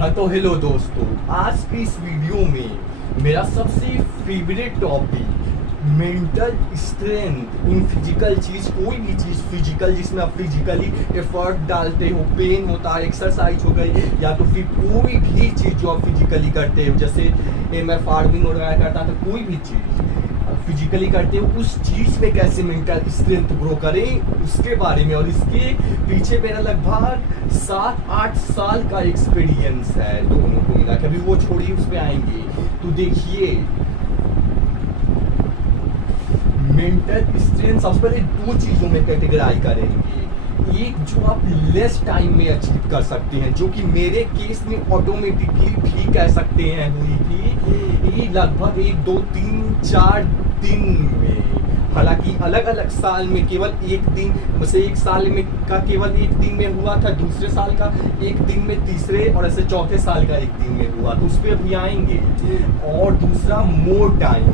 हाँ तो हेलो दोस्तों, आज की इस वीडियो में मेरा सबसे favourite topic mental strength in physical चीज़, कोई भी चीज़ फिजिकल जिसमें आप फिजिकली एफर्ट डालते हो, पेन होता है, एक्सरसाइज हो गई, या तो फिर कोई भी चीज़ जो आप फिजिकली करते हो, जैसे मैं फार्मिंग वगैरह करता था, कोई भी चीज़ फिजिकली करते हो, उस चीज़ में कैसे मेंटल स्ट्रेंथ ग्रो करें उसके बारे में। और इसके पीछे मेरा लगभग 7-8 साल का एक्सपीरियंस है दोनों को मिला के। अभी वो छोड़िए, उस पर आएंगे। तो देखिए, मेंटल स्ट्रेंथ सबसे पहले दो चीज़ों में कैटेगराइज करेंगे। एक जो आप लेस टाइम में अचीव कर सकते हैं, जो कि मेरे केस में ऑटोमेटिकली भी कह सकते हैं हुई थी, लगभग 1-2-3-4 दिन में। हालांकि अलग अलग साल में केवल एक दिन, जैसे एक साल में का केवल एक दिन में हुआ था, दूसरे साल का एक दिन में, तीसरे और ऐसे चौथे साल का एक दिन में हुआ, तो उस पर अभी आएंगे। और दूसरा मोर टाइम,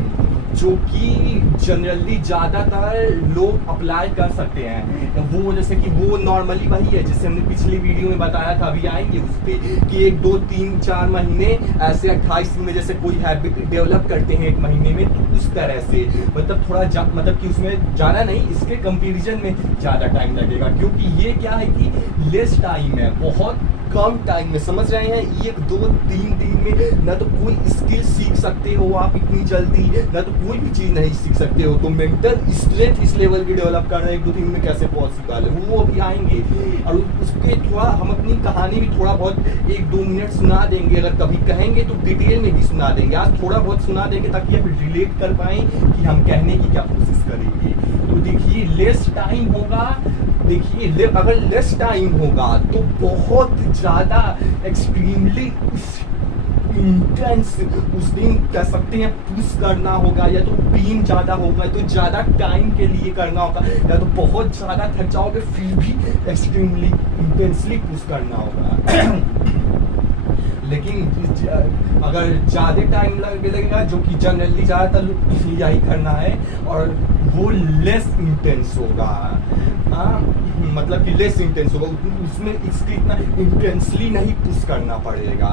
जो कि जनरली ज़्यादातर लोग अप्लाई कर सकते हैं, वो जैसे कि वो नॉर्मली वही है जैसे हमने पिछली वीडियो में बताया था, अभी आएंगे उस पर कि 1-2-3-4 महीने ऐसे 28 दिन में जैसे कोई हैबिट डेवलप करते हैं एक महीने में, तो उस तरह से मतलब थोड़ा मतलब कि उसमें ज़्यादा नहीं, इसके कंपेरिजन में ज़्यादा टाइम लगेगा, क्योंकि ये क्या है कि लेस टाइम है, बहुत कम टाइम में, समझ रहे हैं। 1-2-3 दिन में ना तो कोई स्किल सीख सकते हो आप इतनी जल्दी, ना तो कोई भी चीज़ नहीं सीख सकते हो। तो मेंटल स्ट्रेंथ इस लेवल की डेवलप करना 1-2 दिन में कैसे पॉसिबल है, वो अभी आएंगे। और उसके थोड़ा हम अपनी कहानी भी थोड़ा बहुत 1-2 मिनट सुना देंगे, अगर कभी कहेंगे तो डिटेल में भी सुना देंगे। आज थोड़ा बहुत सुना देंगे ताकि आप रिलेट कर पाएँ कि हम कहने की क्या कोशिश करेंगे। तो देखिए, लेस टाइम होगा, देखिए अगर लेस टाइम होगा तो बहुत ज़्यादा एक्सट्रीमली इंटेंस उस दिन कह सकते हैं पुश करना होगा, या तो पेन ज़्यादा होगा तो ज़्यादा टाइम के लिए करना होगा, या तो बहुत ज़्यादा थक जाओगे फिर भी एक्सट्रीमली इंटेंसली पुश करना होगा। लेकिन अगर ज़्यादा टाइम लगेगा, जो कि जनरली ज़्यादातर यही करना है, और वो लेस इंटेंस होगा, मतलब कि लेस इंटेंस होगा, उसमें इसके इतना इंटेंसली नहीं पुश करना पड़ेगा।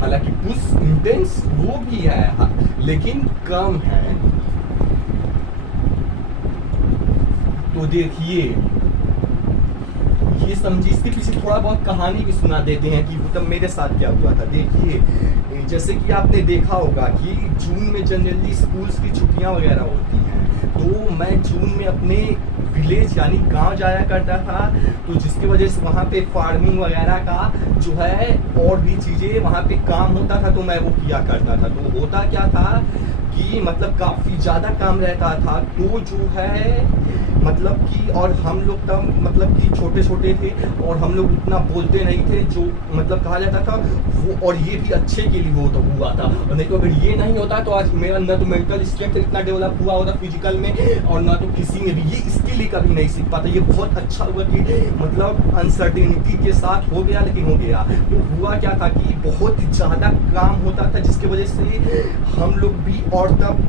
हालांकि पुश इंटेंस वो भी है, लेकिन कम है। तो देखिए, ये समझिए, इसके पीछे थोड़ा बहुत कहानी भी सुना देते हैं कि मतलब मेरे साथ क्या हुआ था। देखिए, जैसे कि आपने देखा होगा कि जून में जनरली स्कूल्स की छुट्टियां वगैरह होती हैं, तो मैं जून में अपने विलेज यानी गांव जाया करता था, तो जिसकी वजह से वहाँ पे फार्मिंग वगैरह का जो है और भी चीज़ें वहाँ पे काम होता था, तो मैं वो किया करता था। तो होता क्या था कि मतलब काफ़ी ज़्यादा काम रहता था, तो जो है मतलब कि, और हम लोग तब मतलब कि छोटे छोटे थे और हम लोग उतना बोलते नहीं थे, जो मतलब कहा जाता था वो, और ये भी अच्छे के लिए वो तो हुआ था। और नहीं तो अगर ये नहीं होता तो आज मेरा ना तो मेंटल स्ट्रेंथ इतना डेवलप हुआ होता फिजिकल में, और ना तो किसी ने भी ये स्किल ही कभी नहीं सीख पाता। ये बहुत अच्छा हुआ कि मतलब अनसर्टेनिटी के साथ हो गया, लेकिन हो गया। तो हुआ क्या था कि बहुत ज़्यादा काम होता था, जिसकी वजह से हम लोग भी, और तब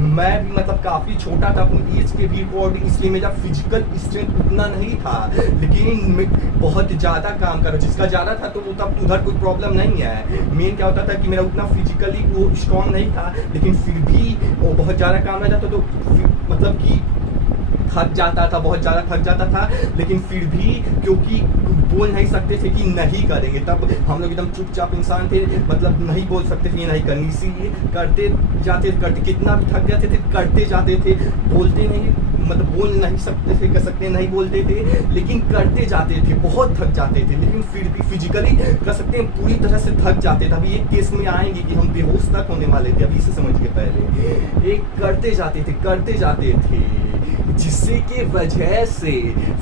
मैं भी मतलब काफ़ी छोटा था अपनी एज के भी अकॉर्डिंग, इसलिए मेरा फिजिकल स्ट्रेंथ उतना नहीं था, लेकिन मैं बहुत ज़्यादा काम कर रहा, जिसका ज़्यादा था तो वो तब उधर कोई प्रॉब्लम नहीं है। मेन क्या होता था कि मेरा उतना फिजिकली वो स्ट्रॉन्ग नहीं था, लेकिन फिर भी वो बहुत ज़्यादा काम रहता था, तो मतलब कि थक जाता था, बहुत ज़्यादा थक जाता था, लेकिन फिर भी क्योंकि बोल नहीं सकते थे कि नहीं करेंगे, तब हम लोग एकदम चुपचाप इंसान थे, मतलब नहीं बोल सकते थे ये नहीं करनी, इसीलिए करते जाते, करते कितना भी थक जाते थे करते जाते थे, बोलते नहीं, मतलब बोल नहीं सकते थे, कह सकते नहीं बोलते थे, लेकिन करते जाते थे, बहुत थक जाते थे, लेकिन फिर भी फिजिकली कह सकते हैं पूरी तरह से थक जाते थे। अभी एक केस में आएंगे कि हम बेहोश तक होने वाले थे, अभी इसे समझ के पहले एक करते जाते थे, जिससे के वजह से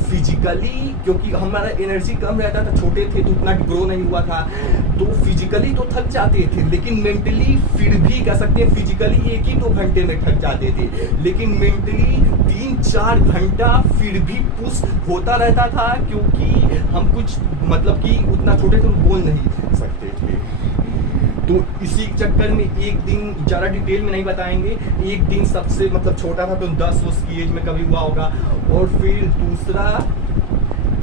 फिजिकली, क्योंकि हमारा एनर्जी कम रहता था, छोटे थे तो उतना ग्रो नहीं हुआ था, तो फिजिकली तो थक जाते थे, लेकिन मेंटली फिर भी कह सकते हैं फिजिकली 1-2 घंटे में थक जाते थे, लेकिन मेंटली 3-4 घंटा फिर भी पुश होता रहता था, क्योंकि हम कुछ मतलब कि उतना छोटे थे तो बोल नहीं सकते थे। तो इसी चक्कर में एक दिन, ज़्यादा डिटेल में नहीं बताएंगे, एक दिन सबसे मतलब छोटा था तो 10 वर्ष की एज में कभी हुआ होगा, और फिर दूसरा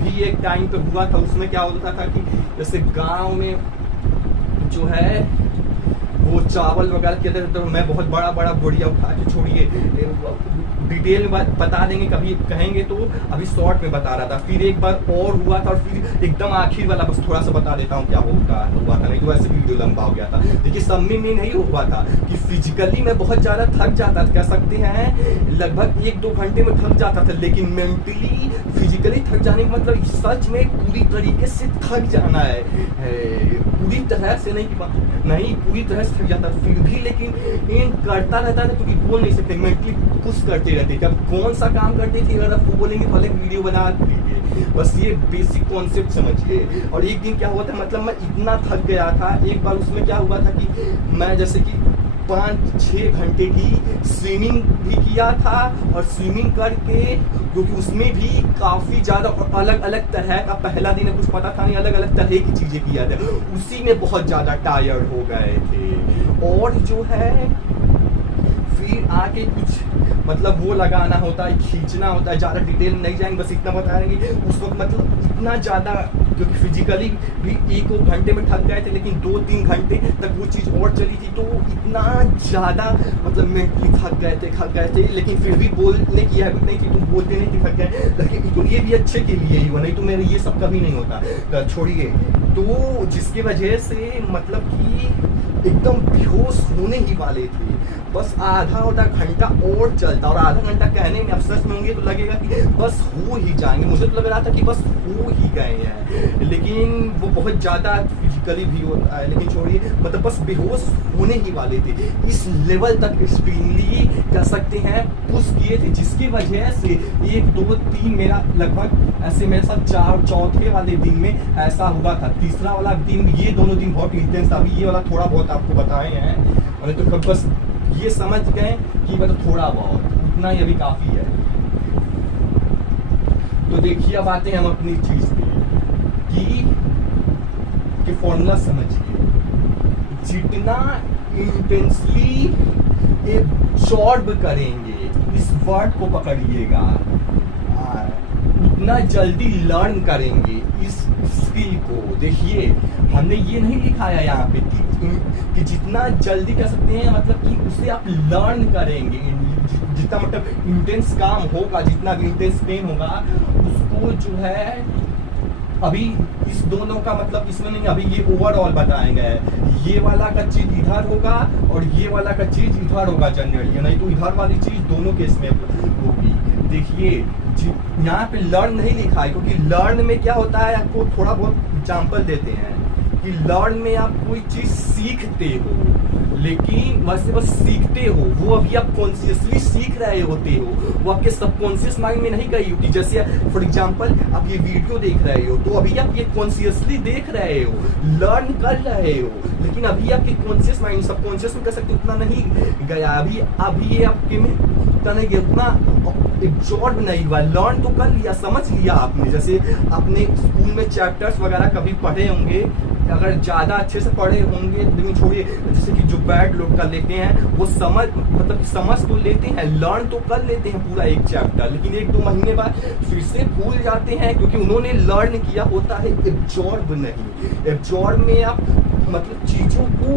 भी एक टाइम पे हुआ था, उसमें क्या होता था कि जैसे गांव में जो है वो चावल वगैरह के अंदर, तो मैं बहुत बड़ा बड़ा बोरिया उठा के, छोड़िए डिटेल में बता देंगे कभी कहेंगे, तो अभी शॉर्ट में बता रहा था। फिर एक बार और हुआ था, और फिर एकदम आखिर वाला बस थोड़ा सा बता देता हूँ क्या हुआ था, नहीं तो वैसे वीडियो लंबा हो गया था। देखिए सब में नहीं हुआ था कि फिजिकली मैं बहुत ज़्यादा थक जाता था, कह सकते हैं लगभग 1-2 घंटे में थक जाता था, लेकिन मेंटली फिजिकली थक जाने का मतलब सच में पूरी तरीके से थक जाना है, पूरी तरह से नहीं पूरी तरह से थक जाता, फिर भी लेकिन इन करता रहता था, क्योंकि बोल नहीं सकते, मेंटली पुश करते रहते थे। अब कौन सा काम करते थे, अगर आप वो बोलेंगे तो अलग वीडियो बना दीजिए, बस ये बेसिक कॉन्सेप्ट समझिए। और एक दिन क्या हुआ था, मतलब मैं इतना थक गया था, एक बार उसमें क्या हुआ था कि मैं जैसे कि 5-6 घंटे की स्विमिंग भी किया था, और स्विमिंग करके क्योंकि उसमें भी काफ़ी ज़्यादा अलग अलग तरह का, पहला दिन कुछ पता था नहीं, अलग अलग तरह की चीज़ें किया था, उसी में बहुत ज़्यादा टायर्ड हो गए थे। और जो है फिर आके कुछ मतलब वो लगाना होता है, खींचना होता है, ज़्यादा डिटेल में नहीं जाएंगे, बस इतना बता देंगे उस वक्त मतलब इतना ज़्यादा, क्योंकि फिजिकली भी 1 घंटे में थक गए थे, लेकिन 2-3 घंटे तक वो चीज़ और चली थी, तो इतना ज़्यादा मतलब मेंटली थक गए थे, लेकिन फिर भी बोलने की हैबिट नहीं थी, तुम बोलते नहीं थे थक गए, लेकिन तो ये भी अच्छे के लिए ही हुआ, नहीं तो मेरे ये सब कभी नहीं होता, छोड़िए। तो जिसकी वजह से मतलब कि एकदम बेहोश होने ही वाले थे, बस आधा घंटा और चलता, और आधा घंटा कहने में अफसोस में होंगे तो लगेगा कि बस हो ही जाएंगे, मुझे तो लग रहा था कि बस हो ही गए हैं, लेकिन वो बहुत ज़्यादा फिजिकली भी होता है, लेकिन छोड़िए, मतलब बस बेहोश होने ही वाले थे, इस लेवल तक एक्सट्रीमली कह सकते हैं पुश किए थे, जिसकी वजह से 1-2-3 मेरा लगभग ऐसे मेरे साथ चौथे वाले दिन में ऐसा हुआ था, तीसरा वाला दिन, ये दोनों दिन बहुत इंटेंस था, अभी ये वाला थोड़ा बहुत आपको बताए हैं, और तो बस ये समझ गए कि मतलब थोड़ा बहुत उतना ही अभी काफ़ी है। तो देखिए अब आते हैं हम अपनी चीज़ पे कि फॉर्मूला समझिए, जितना इंटेंसली एब्जॉर्ब करेंगे, इस वर्ड को पकड़िएगा, उतना जल्दी लर्न करेंगे इस स्किल को। देखिए हमने ये नहीं लिखा है यहाँ पे कि जितना जल्दी कर सकते हैं, मतलब कि उसे आप लर्न करेंगे, जितना मतलब इंटेंस काम होगा, जितना भी इंटेंस पेन होगा, उसको जो है अभी इस दोनों का मतलब इसमें नहीं, अभी ये ओवरऑल बताएंगे, ये वाला का चीज इधर होगा और ये वाला का चीज इधर होगा जनरली, नहीं तो इधर वाली चीज दोनों केस में होगी। देखिए यहाँ पे लर्न नहीं लिखा है, क्योंकि लर्न में क्या होता है, आपको थोड़ा बहुत एग्जाम्पल देते हैं कि लर्न में आप कोई चीज सीखते हो, लेकिन वैसे बस सीखते हो, वो अभी आप कॉन्शियसली सीख रहे होते हो, वो आपके सबकॉन्शियस माइंड में नहीं गई होती। जैसे फॉर एग्जांपल आप ये वीडियो देख रहे हो, तो अभी आप ये कॉन्शियसली देख रहे हो, लर्न कर रहे हो, लेकिन अभी आपके कॉन्शियस माइंड, सबकॉन्शियस में कह सकते उतना नहीं गया, अभी ये आपके में उतना नहीं गया, उतना एब्जॉर्ब नहीं हुआ, लर्न तो कर लिया, समझ लिया आपने। जैसे आपने स्कूल में चैप्टर्स वगैरह कभी पढ़े होंगे, अगर ज़्यादा अच्छे से पढ़े होंगे, लेकिन छोड़िए, जैसे कि जो बैड लोग कर लेते हैं वो समझ तो लेते हैं, लर्न तो कर लेते हैं पूरा एक चैप्टर, लेकिन 1-2 महीने बाद फिर से भूल जाते हैं, क्योंकि उन्होंने लर्न किया होता है, एब्जॉर्ब नहीं। एब्जॉर्ब में आप मतलब चीज़ों को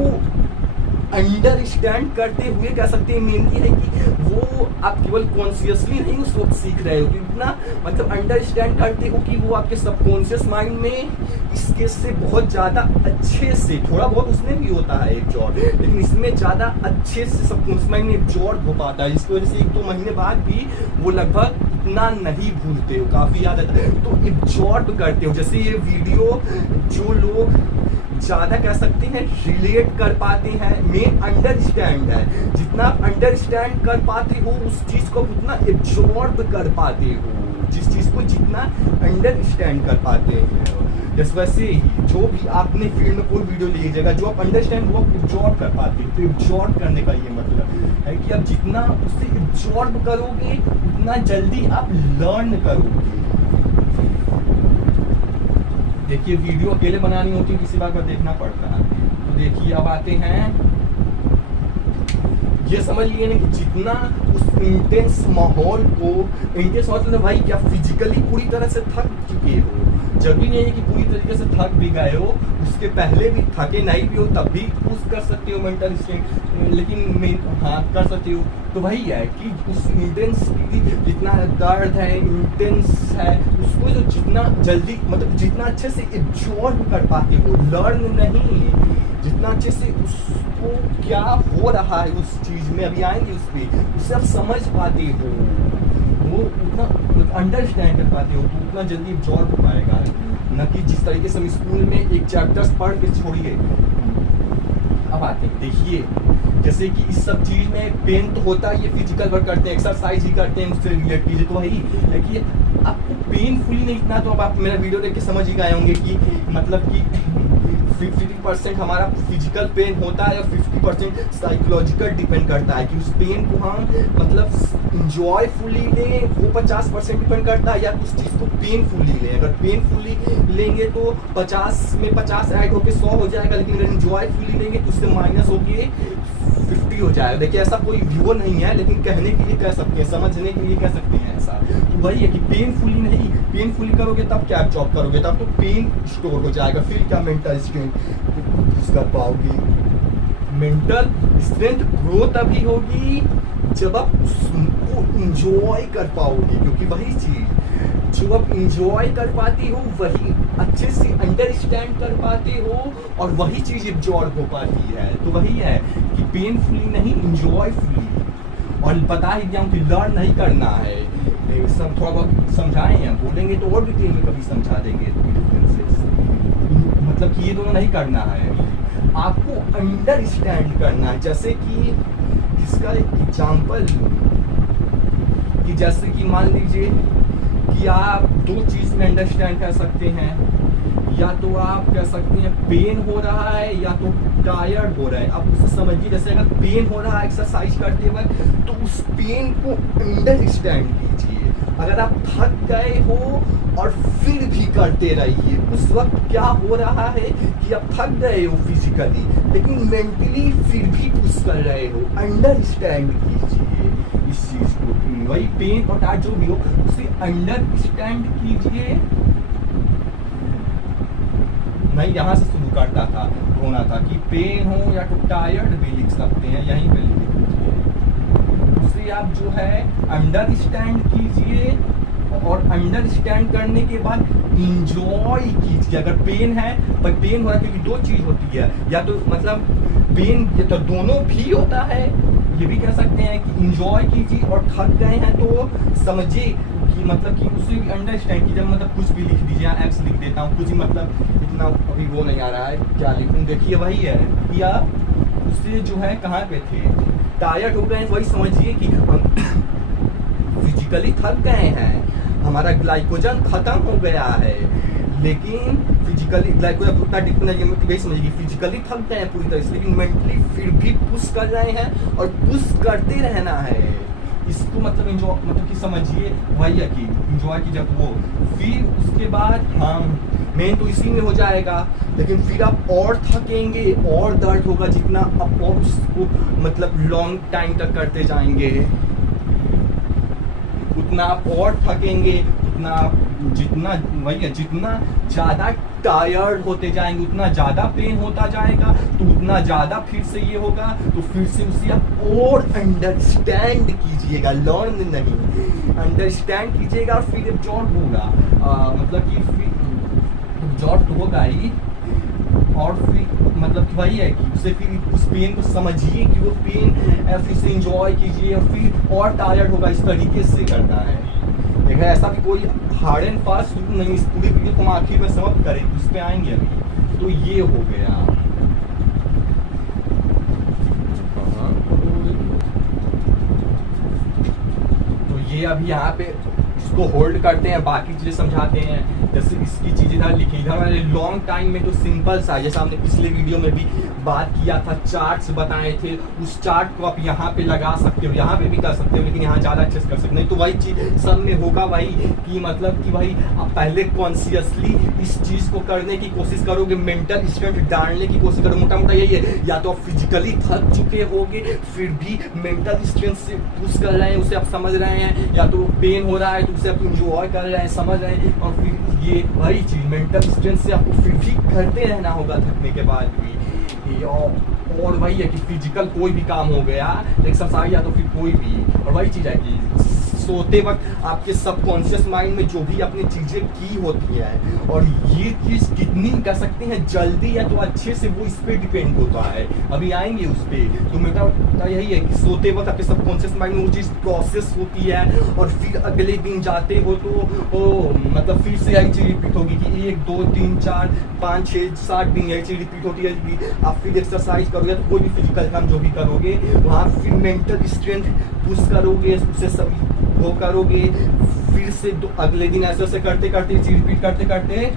अंडरस्टैंड करते हुए कह सकते हैं, मेनली है कि वो आप केवल कॉन्शियसली नहीं उस वक्त सीख रहे हो, कि इतना मतलब अंडरस्टैंड करते हो कि वो आपके सबकॉन्शियस माइंड में इसके से बहुत ज़्यादा अच्छे से, थोड़ा बहुत उसमें भी होता है एब्जॉर्ब, लेकिन इसमें ज़्यादा अच्छे से सबकॉन्शियस माइंड में एब्जॉर्ब हो पाता है, जिसकी वजह से 1-2 महीने बाद भी वो लगभग इतना नहीं भूलते हो, काफ़ी याद आता है, तो एब्जॉर्ब करते हो। जैसे ये वीडियो जो लोग ज़्यादा कह सकते हैं रिलेट कर पाते हैं, मेन अंडरस्टैंड है, जितना आप अंडरस्टैंड कर पाते हो उस चीज़ को उतना एब्जॉर्ब कर पाते हो, जिस चीज़ को जितना अंडरस्टैंड कर पाते हैं। जैसे वैसे ही जो भी आपने फील्ड में कोई वीडियो लीजिएगा, जो आप अंडरस्टैंड वो आप एब्जॉर्ब कर पाते हो, तो एब्जॉर्ब करने का ये मतलब है कि आप जितना उससे एब्जॉर्ब करोगे उतना जल्दी आप लर्न करोगे। देखिए वीडियो अकेले बनानी होती है, किसी बात पर देखना पड़ता है। तो देखिए अब आते हैं, ये समझ लिए ना कि जितना उस इंटेंस माहौल को, इंटेंस मतलब भाई क्या फिजिकली पूरी तरह से थक चुके हो, जरूरी नहीं है कि पूरी तरीके से थक भी गए हो, उसके पहले भी थके नहीं भी हो तब भी पुश कर सकते हो मेंटल स्ट्रेंथ, लेकिन हाँ कर सकते हो। तो वही है कि उस इंटेंस जितना दर्द है, इंटेंस है, उसको जो जितना जल्दी मतलब जितना अच्छे से एब्जॉर्ब कर पाते हो, लर्न नहीं, जितना अच्छे से उसको क्या हो रहा है उस चीज़ में, अभी आएंगे उस पर, उससे आप समझ पाते हो, वो उतना अंडरस्टैंड कर पाते हो तो उतना जल्दी एब्जॉर्ब हो पाएगा। न कि जिस तरीके से हम स्कूल में एक चैप्टर्स पढ़ के छोड़िए। अब आते हैं, देखिए जैसे कि इस सब चीज़ में पेन तो होता है, ये फिजिकल वर्क करते हैं, एक्सरसाइज ही करते हैं, उससे रिलेट कीजिए। तो वही है कि आपको पेनफुली नहीं, इतना तो अब आप मेरा वीडियो देख के समझ ही गए होंगे कि मतलब कि 50% हमारा फिजिकल पेन होता है और 50% साइकोलॉजिकल डिपेंड करता है कि उस पेन को हम मतलब इंजॉयफुली लें, वो 50% डिपेंड करता है, या उस चीज़ को पेनफुली लें। अगर पेनफुली लेंगे तो 50 में 50 ऐड होकर 100 हो जाएगा, लेकिन अगर इंजॉयफुली लेंगे तो उससे माइनस होके 50 हो जाएगा। देखिए ऐसा कोई वो नहीं है, लेकिन कहने के लिए कह सकते हैं, समझने के लिए कह सकते हैं ऐसा। तो वही है कि पेनफुली नहीं, पेनफुली करोगे तब क्या जॉब करोगे, तब तो पेन स्टोर हो जाएगा, फिर क्या मेंटल स्ट्रेंथ कर पाओगी। मेंटल स्ट्रेंथ ग्रो तभी होगी जब आप उसको इंजॉय कर पाओगे, क्योंकि वही चीज जो आप इंजॉय कर पाती हो वही अच्छे से अंडरस्टैंड कर पाते हो और वही चीज एब्जॉर्ब हो पाती है। तो वही है कि पेनफुली नहीं, इंजॉयफुली। और बता ही दिया हूँ कि लर्न नहीं करना है, सब थोड़ा बहुत समझाए हैं, बोलेंगे तो और डिटेल में कभी समझा देंगे। मतलब कि ये दोनों नहीं करना है, आपको अंडरस्टैंड करना है। जैसे कि इसका एक एग्जाम्पल कि जैसे कि मान लीजिए कि आप दो चीज़ में अंडरस्टैंड कर सकते हैं, या तो आप कह सकते हैं पेन हो रहा है या तो टायर्ड हो रहा है। आप उसे समझिए, जैसे अगर पेन हो रहा है एक्सरसाइज करते वक्त तो उस पेन को अंडरस्टैंड कीजिए। अगर आप थक गए हो और फिर भी करते रहिए, उस वक्त क्या हो रहा है कि आप थक गए हो फिजिकली, लेकिन मेंटली फिर भी पुश कर रहे हो। अंडरस्टैंड कीजिए इस चीज़ को, वही पेन और टायर्ड जो भी हो उसे अंडरस्टैंड कीजिए। मैं यहाँ से शुरू करता था, होना था कि पेन हो या तो टायर्ड भी लिख सकते हैं, यहीं पे लिख दीजिए। उसे आप जो है अंडरस्टैंड कीजिए और अंडरस्टैंड करने के बाद इंजॉय कीजिए। अगर पेन है पर पेन हो रहा है, क्योंकि दो चीज़ होती है, या तो मतलब पेन तो दोनों भी होता है, ये भी कह सकते हैं कि इंजॉय कीजिए, और थक गए हैं तो समझिए कि मतलब कि उसे भी अंडरस्टैंड कीजिए। मतलब कुछ भी लिख दीजिए, एक्स लिख देता हूँ, कुछ ही मतलब इतना अभी वो नहीं आ रहा है क्या लिखूँ। देखिए वही है कि आप उससे जो है कहाँ पे थे, टायर्ड हो गए, वही समझिए कि हम फिजिकली थक गए हैं, हमारा ग्लाइकोजन खत्म हो गया है, लेकिन फिजिकली ग्लाइकोजन उतना यही समझिए फिजिकली थक गए हैं पूरी तरह से, लेकिन मेंटली फिर भी पुश कर रहे हैं और पुश करते रहना है। इसको मतलब इंजॉय, मतलब कि समझिए वही है कि इंजॉय की जब वो फिर उसके बाद हम मेन तो इसी में हो जाएगा, लेकिन फिर आप और थकेंगे और दर्द होगा, जितना आप और उसको मतलब लॉन्ग टाइम तक करते जाएंगे उतना आप और थकेंगे, उतना जितना वही है जितना ज़्यादा टायर्ड होते जाएंगे उतना ज़्यादा पेन होता जाएगा, तो उतना ज़्यादा फिर से ये होगा, तो फिर से उसे आप और अंडरस्टैंड कीजिएगा, लर्न नहीं, अंडरस्टैंड कीजिएगा और फिर एब्जॉर्ब होगा। मतलब कि फिर एब्जॉर्ब होगा ही, और फिर मतलब कि वही है कि उसे फिर उस पेन को समझिए कि वो पेन फिर से इंजॉय कीजिए, और फिर और टायर्ड होगा। इस तरीके से करना है। देखा ऐसा भी कोई हार्ड एंड फास्ट रूल नहीं, इस पूरी वीडियो को हम आखिर में समाप्त करें, उस पर आएंगे अभी। तो ये हो गया, तो ये अभी यहाँ पे इसको होल्ड करते हैं, बाकी चीज़ें समझाते हैं। जैसे इसकी चीज़ इधर लिखी, इधर वाले लॉन्ग टाइम में तो सिंपल सा, जैसा हमने पिछले वीडियो में भी बात किया था, चार्ट्स बताए थे, उस चार्ट को आप यहाँ पे लगा सकते हो, यहाँ पे भी कर सकते हो, लेकिन यहाँ ज़्यादा अच्छे से कर सकते नहीं। तो वही चीज़ सब में होगा वही कि मतलब कि भाई आप पहले कॉन्शियसली इस चीज़ को करने की कोशिश करोगे, मेंटल स्ट्रेंथ डालने की कोशिश करोगे। मोटा मोटा यही है, या तो आप फिजिकली थक चुके होगे फिर भी मेंटल स्ट्रेंथ से पुश कर रहे हैं, उसे आप समझ रहे हैं, या तो पेन हो रहा है तो उसे से आप इंजॉय कर रहे हैं, समझ रहे हैं, और फिर ये वही चीज़ मेंटल स्ट्रेंथ से आपको फिर भी करते रहना होगा थकने के बाद भी। और वही है कि फिजिकल कोई भी काम हो गया, एक्सरसाइज या तो फिर कोई भी, और वही चीज़ है कि सोते वक्त आपके सबकॉन्शियस माइंड में जो भी अपनी चीज़ें की होती है, और ये चीज़ कितनी कर सकते हैं जल्दी या तो अच्छे से, वो इस पर डिपेंड होता है, अभी आएंगे उस पर। तो मेरा यही है कि सोते वक्त आपके सबकॉन्शियस माइंड में वो चीज़ प्रोसेस होती है, और फिर अगले दिन जाते हो तो मतलब फिर से यही चीज़ रिपीट होगी कि 1 2 3 4 5 6 7 दिन यही चीज़ रिपीट होती है। आप फिर एक्सरसाइज करोगे तो कोई भी फिजिकल काम जो भी करोगे वहाँ फिर मेंटल स्ट्रेंथ पुश करोगे, उससे सब वो करोगे, फिर से अगले दिन ऐसे करते करते रिपीट करते करते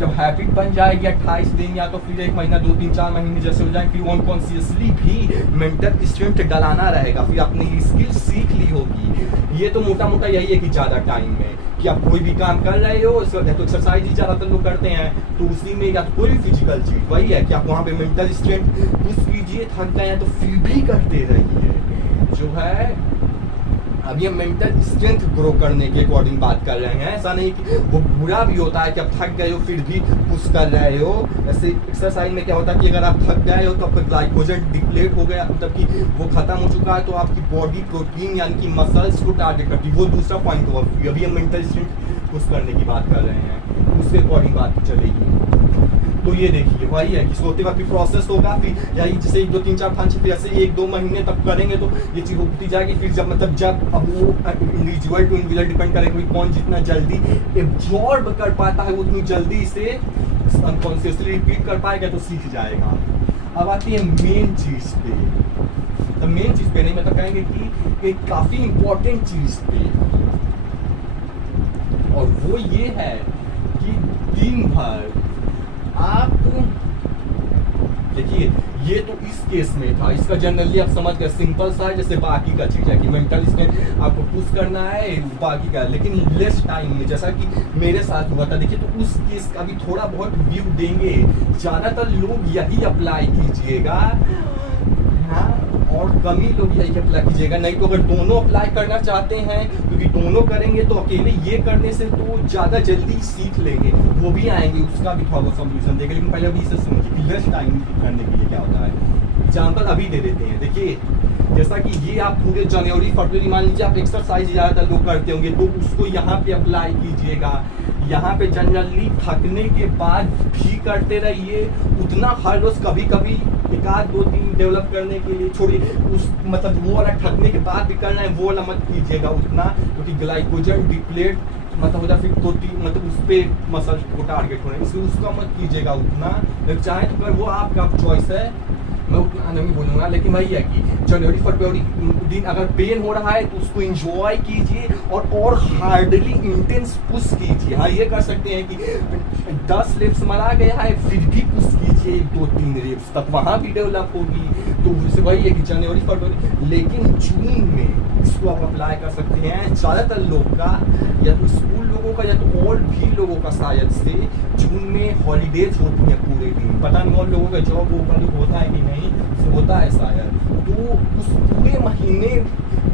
जब हैबिट बन जाएगी 28 दिन या तो फिर 1 महीना 2 3 4 महीने जैसे हो जाए, फिर अनकॉन्शियसली भी मेंटल स्ट्रेंथ डलाना रहेगा, फिर आपने ये स्किल सीख ली होगी। ये तो मोटा मोटा यही है कि ज़्यादा टाइम में कि आप कोई भी काम कर रहे हो, तो एक्सरसाइज ही ज़्यादातर लोग करते हैं, तो उसी में या तो कोई भी फिजिकल चीज़ वही है कि आप वहाँ पे मेंटल स्ट्रेंथ पुश कीजिए, थक गए हैं तो फिर भी करते रहिए। जो है अब ये मेंटल स्ट्रेंथ ग्रो करने के अकॉर्डिंग बात कर रहे हैं, ऐसा नहीं कि वो बुरा भी होता है कि आप थक गए हो फिर भी पुश कर रहे हो। ऐसे एक्सरसाइज में क्या होता है कि अगर आप थक गए हो तो आपका ग्लाइकोजन डिप्लेट हो गया, मतलब कि वो खत्म हो चुका है, तो आपकी बॉडी प्रोटीन यानी कि मसल्स को टारगेट करती है, वो दूसरा पॉइंट होगा। अभी हम मेंटल स्ट्रेंथ पुश करने की बात कर रहे हैं, उसके अकॉर्डिंग बात चलेगी। तो ये देखिए वही है कि सोते वक्त भी प्रोसेस होगा, फिर यही जैसे 1 2 3 4 5 फिर ऐसे 1 2 महीने तक करेंगे तो ये चीज़ होती जाएगी। फिर जब जब अब वो इंडिविजुअल टू इंडिविजुअल डिपेंड करेगा कौन जितना जल्दी एब्जॉर्ब कर पाता है, वो उतनी जल्दी से अनकॉन्शियसली रिपीट कर पाएगा तो सीख जाएगा। अब आती है मेन चीज़ पे, तो मेन चीज़ पे नहीं मतलब कहेंगे कि एक काफ़ी इम्पोर्टेंट चीज़ पे, और वो ये है कि दिन भर आप देखिए, ये तो इस केस में था, इसका जनरली आप समझ गए, सिंपल सा है, जैसे बाकी का चीज़ है कि मेंटल स्ट्रेंथ आपको पुश करना है बाकी का, लेकिन लेस टाइम में, जैसा कि मेरे साथ हुआ था। देखिए तो उस केस का भी थोड़ा बहुत व्यू देंगे, ज़्यादातर लोग यही अप्लाई कीजिएगा, हाँ, और कम ही लोग यही अप्लाई कीजिएगा। नहीं तो अगर दोनों अप्लाई करना चाहते हैं, क्योंकि दोनों करेंगे तो अकेले ये करने से तो ज़्यादा जल्दी सीख लेंगे, वो भी आएंगे, उसका भी थोड़ा बहुत सॉल्यूशन देंगे। लेकिन पहले अभी इसे समझिए कि लेस टाइम करने के लिए क्या होता है। एग्जाम्पल अभी दे देते हैं, देखिए जैसा कि ये आप पूरे जनवरी फरवरी मान लीजिए आप एक्सरसाइज ज़्यादातर लोग करते होंगे, तो उसको यहाँ पे अप्लाई कीजिएगा। यहाँ पे जनरली थकने के बाद भी करते रहिए, उतना हर रोज़, कभी कभी 1 आध 2 दिन डेवलप करने के लिए छोड़िए, उस मतलब वो वाला थकने के बाद भी करना है वो वाला मत कीजिएगा उतना, क्योंकि ग्लाइकोजन डिप्लेट मतलब होता है, फिर प्रोटीन मतलब उस पर मसल को टारगेट होना है, इसलिए उसका मत कीजिएगा उतना। चाहे तो कर वो आपका चॉइस है, मैं उतना नहीं बोलूँगा, लेकिन वही है कि जनवरी फरवरी दिन अगर पेन हो रहा है तो उसको एंजॉय कीजिए और हार्डली इंटेंस पुश कीजिए। हाँ, ये कर सकते हैं कि 10 रेप्स मारा गया है फिर भी पुश कीजिए 2 3 रेप्स तक, वहाँ भी डेवलप होगी। तो उससे वही है कि जनवरी फरवरी, लेकिन जून में इसको आप अप्लाई कर सकते हैं। ज़्यादातर लोग का या तो स्कूल लोगों का या तो और भी लोगों का शायद से जून में हॉलीडेज होती हैं पूरे दिन, पता नहीं और लोगों का जॉब होता है कि नहीं, होता है शायद। तो उस पूरे महीने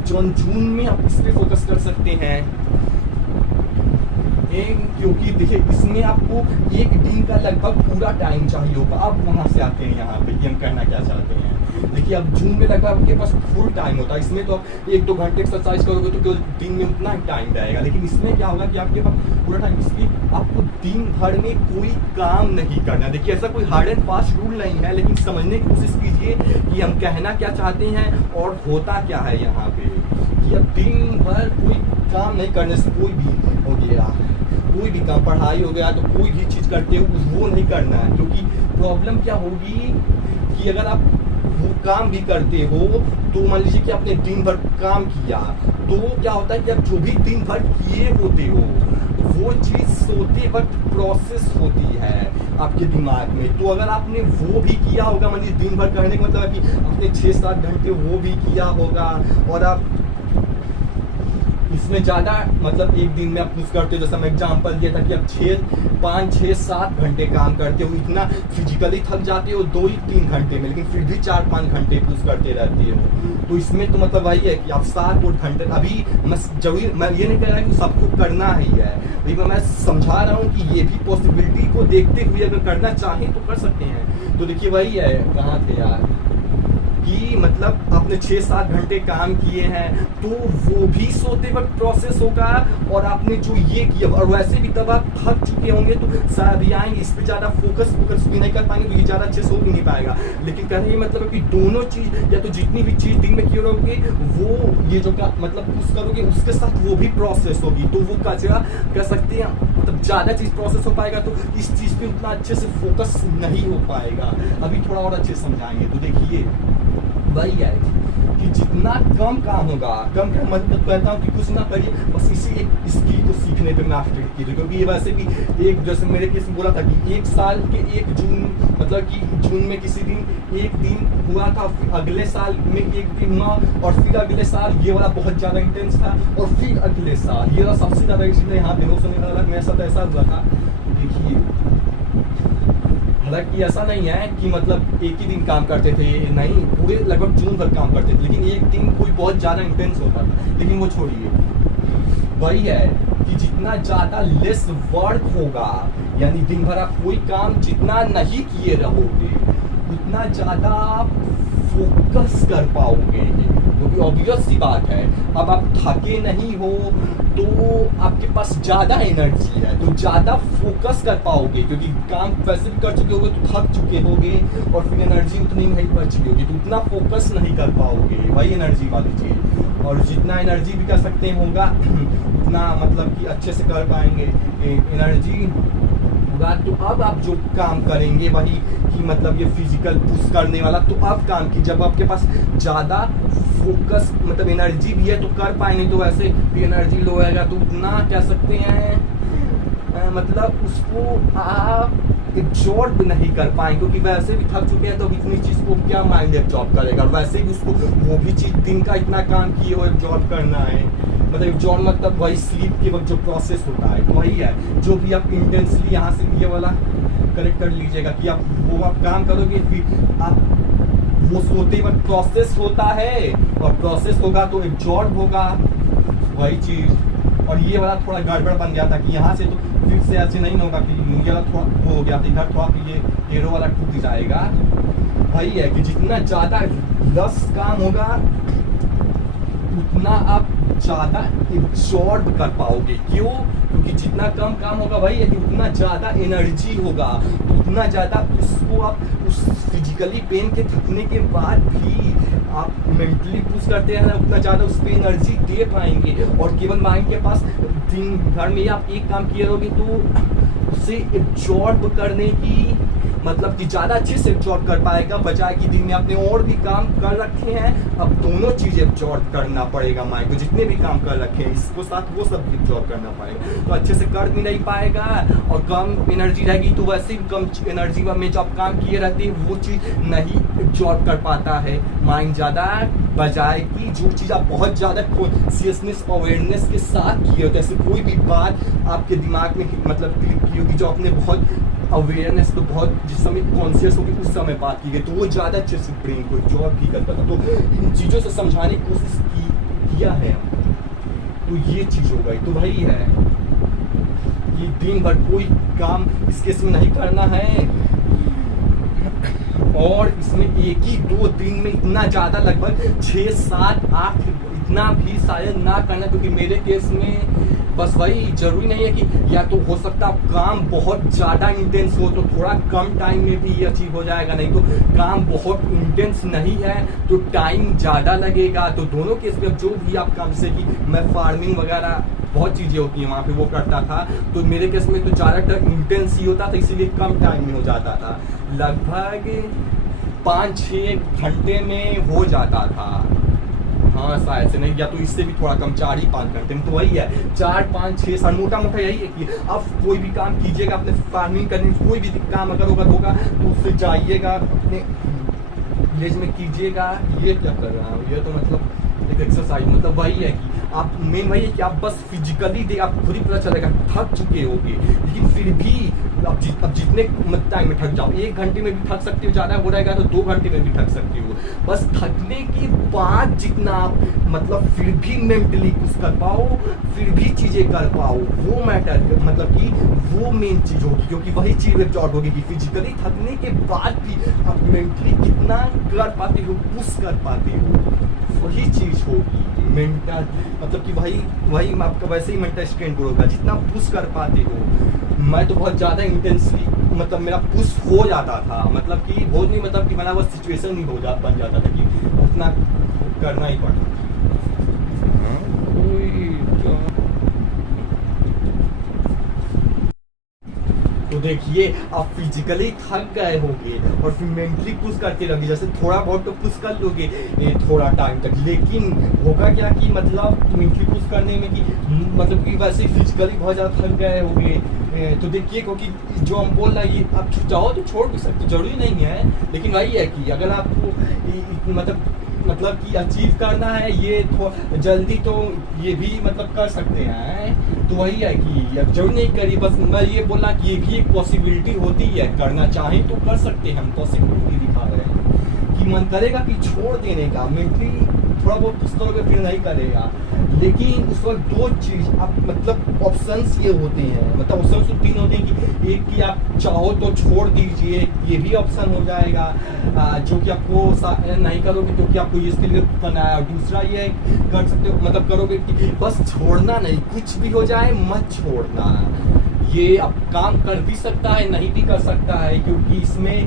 जून में आप इस पर फोकस कर सकते हैं, क्योंकि देखिए इसमें आपको 1 दिन का लगभग पूरा टाइम चाहिए होगा। अब वहाँ से आते हैं यहाँ पे कि हम करना क्या चाहते हैं। देखिए अब जून में लगभग आपके पास फुल टाइम होता है, इसमें तो आप 1-2 घंटे एक्सरसाइज करोगे तो केवल दिन में उतना टाइम रहेगा, लेकिन इसमें क्या होगा कि आपके पास पूरा टाइम, इसलिए आपको दिन भर में कोई काम नहीं करना। देखिए ऐसा कोई हार्ड एंड फास्ट रूल नहीं है, लेकिन समझने की कोशिश कीजिए कि हम कहना क्या चाहते हैं और होता क्या है यहाँ पे, कि अब दिन भर कोई काम नहीं करने से, कोई भी हो गया, कोई भी काम, पढ़ाई हो गया, तो कोई भी चीज़ करते हो वो नहीं करना है। क्योंकि प्रॉब्लम क्या होगी कि अगर आप वो काम भी करते हो तो मान लीजिए कि आपने दिन भर काम किया, तो क्या होता है कि आप जो भी दिन भर किए होते हो वो चीज़ सोते वक्त प्रोसेस होती है आपके दिमाग में। तो अगर आपने वो भी किया होगा, मान लीजिए दिन भर करने का मतलब है कि आपने 6-7 घंटे वो भी किया होगा, और आप इसमें ज़्यादा मतलब एक दिन में आप पुश करते हो, जैसा मैं एग्जांपल दिया था कि आप 5-6-7 घंटे काम करते हो, इतना फिजिकली थक जाते हो 2 ही 3 घंटे में, लेकिन फिर भी 4-5 घंटे पुश करते रहते हो। तो इसमें तो मतलब वही है कि आप 7 घंटे, अभी मैं ये नहीं कह रहा कि सबको करना ही है, लेकिन मैं समझा रहा हूँ कि ये भी पॉसिबिलिटी को देखते हुए अगर करना चाहें तो कर सकते हैं। तो देखिए वही है, कहाँ थे यार, कि मतलब आपने 6-7 घंटे काम किए हैं तो वो भी सोते वक्त प्रोसेस होगा, और आपने जो ये किया, और वैसे भी तब आप थक चुके होंगे तो शायद आएंगे इस पे ज़्यादा फोकस भी नहीं कर पाएंगे, तो ये ज़्यादा अच्छे से हो भी नहीं पाएगा। लेकिन कहने ये मतलब है कि दोनों चीज़, या तो जितनी भी चीज़ दिन में किए रहोगे वो ये जो मतलब पुश करोगे उसके साथ वो भी प्रोसेस होगी, तो वो कचरा कह सकते हैं, मतलब ज़्यादा चीज़ प्रोसेस हो पाएगा, तो इस चीज़ पे उतना अच्छे से फोकस नहीं हो पाएगा। अभी थोड़ा और अच्छे समझाएंगे। तो देखिए वही है कि जितना कम काम होगा, कम काम मतलब कहता हूँ कि कुछ ना करिए, बस इसी एक स्किल को सीखने पे मास्टर कीजिए, क्योंकि ये वैसे भी एक, जैसे मेरे केस में बोला था कि 1 साल के 1 जून, मतलब कि जून में किसी दिन एक दिन हुआ था, फिर अगले साल में एक दिन हुआ, और फिर अगले साल ये वाला बहुत ज़्यादा इंटेंस था, और फिर अगले साल ये वाला सबसे ज़्यादा, इसलिए यहाँ बेहोश होने वाला मेरे साथ ऐसा हुआ था। देखिए हालांकि ऐसा नहीं है कि मतलब एक ही दिन काम करते थे, नहीं, पूरे लगभग जून भर काम करते थे, लेकिन एक दिन कोई बहुत ज़्यादा इंटेंस होता था। लेकिन वो छोड़िए, वही है कि जितना ज़्यादा लेस वर्क होगा, यानी दिन भर आप कोई काम जितना नहीं किए रहोगे उतना ज़्यादा आप फोकस कर पाओगे, क्योंकि ऑब्वियस सी बात है, अब आप थके नहीं हो तो आपके पास ज़्यादा एनर्जी है, तो ज़्यादा फोकस कर पाओगे, क्योंकि काम वैसे भी कर चुके होगे तो थक चुके होगे, और फिर एनर्जी उतनी नहीं बच चुकी होगी, तो उतना फोकस नहीं कर पाओगे, वही एनर्जी वाली चीज़। और जितना एनर्जी भी कर सकते होगा उतना मतलब कि अच्छे से कर पाएंगे एनर्जी होगा। तो अब आप जो काम करेंगे वही कि मतलब ये फिजिकल पुश करने वाला, तो अब काम की जब आपके पास ज़्यादा फोकस मतलब एनर्जी भी है तो कर पाए, नहीं तो वैसे भी एनर्जी लो आएगा, तो उतना कह सकते हैं मतलब उसको आप एब्जॉर्ब नहीं कर पाए, क्योंकि वैसे भी थक चुके हैं, तो इतनी चीज़ को क्या माइंड एब्जॉर्ब करेगा, और वैसे भी उसको वो भी चीज़ दिन का इतना काम किए हो एब्जॉर्ब करना है, मतलब एब्जॉर्ब मतलब वही स्लीप के वक्त जो प्रोसेस होता है, तो वही है जो भी आप इंटेंसली यहाँ से ये वाला करेक्ट कर लीजिएगा कि आप वो आप काम करोगे, फिर आप वो सोते वक्त प्रोसेस होता है, और प्रोसेस होगा तो एब्जॉर्ब होगा, वही चीज़। और ये वाला थोड़ा गड़बड़ बन गया था कि यहाँ से तो फिर से ऐसे नहीं होगा कि ये वाला थोड़ा वो हो गया था, इधर थोड़ा ये एरो वाला टूट जाएगा। वही है कि जितना ज़्यादा 10 काम होगा उतना आप ज़्यादा एब्जॉर्ब कर पाओगे। क्यों? क्योंकि जितना कम काम होगा वही है कि उतना ज़्यादा एनर्जी होगा, उतना ज़्यादा उसको आप उस फिजिकली पेन के थकने के बाद भी आप मेंटली पुश करते हैं, उतना ज़्यादा उस पर एनर्जी दे पाएंगे। और केवल माइंड के पास दिन भर में आप एक काम किए रहोगे तो उसे एब्जॉर्ब करने की मतलब कि ज़्यादा अच्छे से एब्जॉर्ब कर पाएगा, बजाय कि दिन में आपने और भी काम कर रखे हैं, अब दोनों चीज़ें एब्जॉर्ब करना पड़ेगा माइंड को, जितने भी काम कर रखे हैं इसको साथ वो सब एब्जॉर्ब करना पड़ेगा, तो अच्छे से कर भी नहीं पाएगा। और कम एनर्जी रहेगी तो वैसे भी कम एनर्जी में जो आप काम किए रहते हैं वो चीज़ नहीं एब्जॉर्ब कर पाता है माइंड ज़्यादा, बजाय कि जो चीज़ आप बहुत ज़्यादा कॉन्शियसनेस अवेयरनेस के साथ किए हो, जैसे कोई भी बात आपके दिमाग में मतलब क्लिक की होगी, जो आपने बहुत अवेयरनेस तो बहुत जिस समय कॉन्शियस होगी उस समय बात की गई, तो वो ज़्यादा अच्छे से ब्रेन को एब्जॉर्ब भी करता था। तो इन चीज़ों से समझाने की कोशिश किया है, तो ये चीज़ हो गई। तो वही है कि दिन भर कोई काम इस केस में नहीं करना है, और इसमें एक ही 2 दिन में इतना ज़्यादा लगभग 6, 7, 8 इतना भी शायद ना करना, क्योंकि मेरे केस में बस वही जरूरी नहीं है कि या तो हो सकता है काम बहुत ज़्यादा इंटेंस हो तो थोड़ा कम टाइम में भी ये अचीव हो जाएगा, नहीं तो काम बहुत इंटेंस नहीं है तो टाइम ज़्यादा लगेगा। तो दोनों केस में जो भी आप काम, से कि मैं फार्मिंग वगैरह बहुत चीज़ें होती हैं वहाँ पे वो करता था, तो मेरे केस में तो ज़्यादातर इंटेंस ही होता था, इसीलिए कम टाइम में हो जाता था, लगभग 5-6 घंटे में हो जाता था। हाँ शायद से नहीं, या तो इससे भी थोड़ा कम 4 ही 5 घंटे में, तो वही है 4, 5, 6 साल मोटा मोटा यही है कि अब कोई भी काम कीजिएगा अपने फार्मिंग करने, कोई भी काम अगर होगा तो उससे जाइएगा अपने विलेज में कीजिएगा। ये क्या कर रहा हूँ, ये तो मतलब एक एक्सरसाइज, मतलब वही है कि आप मेन वही है कि आप बस फिजिकली दे आप खुद ही पता चलेगा थक चुके होगे, लेकिन फिर भी अब जितने टाइम में थक जाओ, 1 घंटे में भी थक सकते हो, ज़्यादा हो रहेगा तो 2 घंटे में भी थक सकते हो। बस थकने के बाद जितना आप मतलब फिर भी मेंटली कुछ कर पाओ, फिर भी चीज़ें कर पाओ, वो मैटर मतलब कि वो मेन चीज़ होगी, क्योंकि वही चीज़ एब्जॉर्ब होगी कि फिजिकली थकने के बाद भी आप मेंटली कितना कर पाते हो, पुश कर पाते हो, वही चीज़ होगी मेंटल, मतलब कि वही आपका वैसे ही मेंटल स्ट्रेंथ होगा जितना पुश कर पाते हो। मैं तो बहुत ज़्यादा इंटेंसली मतलब मेरा पुश हो जाता था, मतलब कि बहुत नहीं, मतलब कि मेरा बस सिचुएशन ही बन जाता था कि उतना करना ही पड़ता। तो देखिए आप फिजिकली थक गए होगे और फिर मेंटली पुश करते रहोगे, जैसे थोड़ा बहुत तो पुश कर लोगे थोड़ा टाइम तक, लेकिन होगा क्या कि मतलब मेंटली पुश करने में कि मतलब कि वैसे फिजिकली बहुत ज़्यादा थक गए होगे। तो देखिए क्योंकि जो हम बोल रहे हैं ये आप चाहो तो छोड़ भी सकते, जरूरी नहीं है, लेकिन वही है कि अगर आपको मतलब कि अचीव करना है ये जल्दी, तो ये भी मतलब कर सकते हैं। तो वही है कि अब जरूर नहीं करिए, बस मैं ये बोलना कि ये भी एक पॉसिबिलिटी होती है, करना चाहें तो कर सकते हैं, हम पॉसिबिलिटी दिखा रहे हैं कि मन करेगा कि छोड़ देने का, मेंटली थोड़ा बहुत कुछ करोगे फिर नहीं करेगा, लेकिन उस वक्त 2 चीज़ आप मतलब ऑप्शंस ये होते हैं, मतलब ऑप्शंस तो 3 होते हैं कि एक कि आप चाहो तो छोड़ दीजिए, ये भी ऑप्शन हो जाएगा जो कि आपको नहीं करोगे क्योंकि आपको इसके लिए करना है, और दूसरा ये कर सकते हो मतलब करोगे कि बस छोड़ना नहीं, कुछ भी हो जाए मत छोड़ना। ये अब काम कर भी सकता है, नहीं भी कर सकता है, क्योंकि इसमें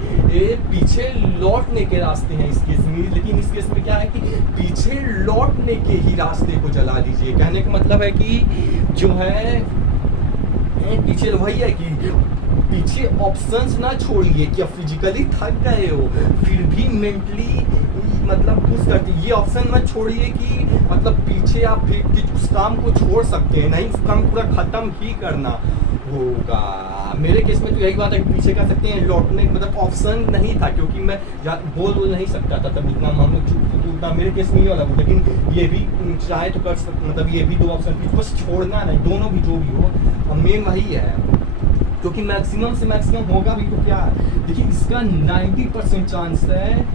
पीछे लौटने के रास्ते हैं इस केस में, लेकिन इस केस में क्या है कि पीछे लौटने के ही रास्ते को जला दीजिए। कहने का मतलब है कि जो है पीछे वही है कि पीछे ऑप्शंस ना छोड़िए कि आप फिजिकली थक गए हो फिर भी मेंटली मतलब पुश करती, ये ऑप्शन मत छोड़िए कि मतलब पीछे आप फिर उस काम को छोड़ सकते हैं, नहीं उस काम पूरा खत्म ही करना होगा। मेरे केस में तो यही बात है कि पीछे कर सकते हैं, लौटने मतलब ऑप्शन नहीं था, क्योंकि मैं बोल नहीं सकता था तब उतना, हम लोग उतना मेरे केस में ही अलग हो, लेकिन ये भी चाहे तो कर सकते, मतलब ये भी 2 ऑप्शन थी, बस छोड़ना नहीं, दोनों भी जो भी हो, अब मेन वही है, क्योंकि मैक्सिमम से मैक्सिमम होगा भी तो क्या है। देखिए इसका 90% चांस है,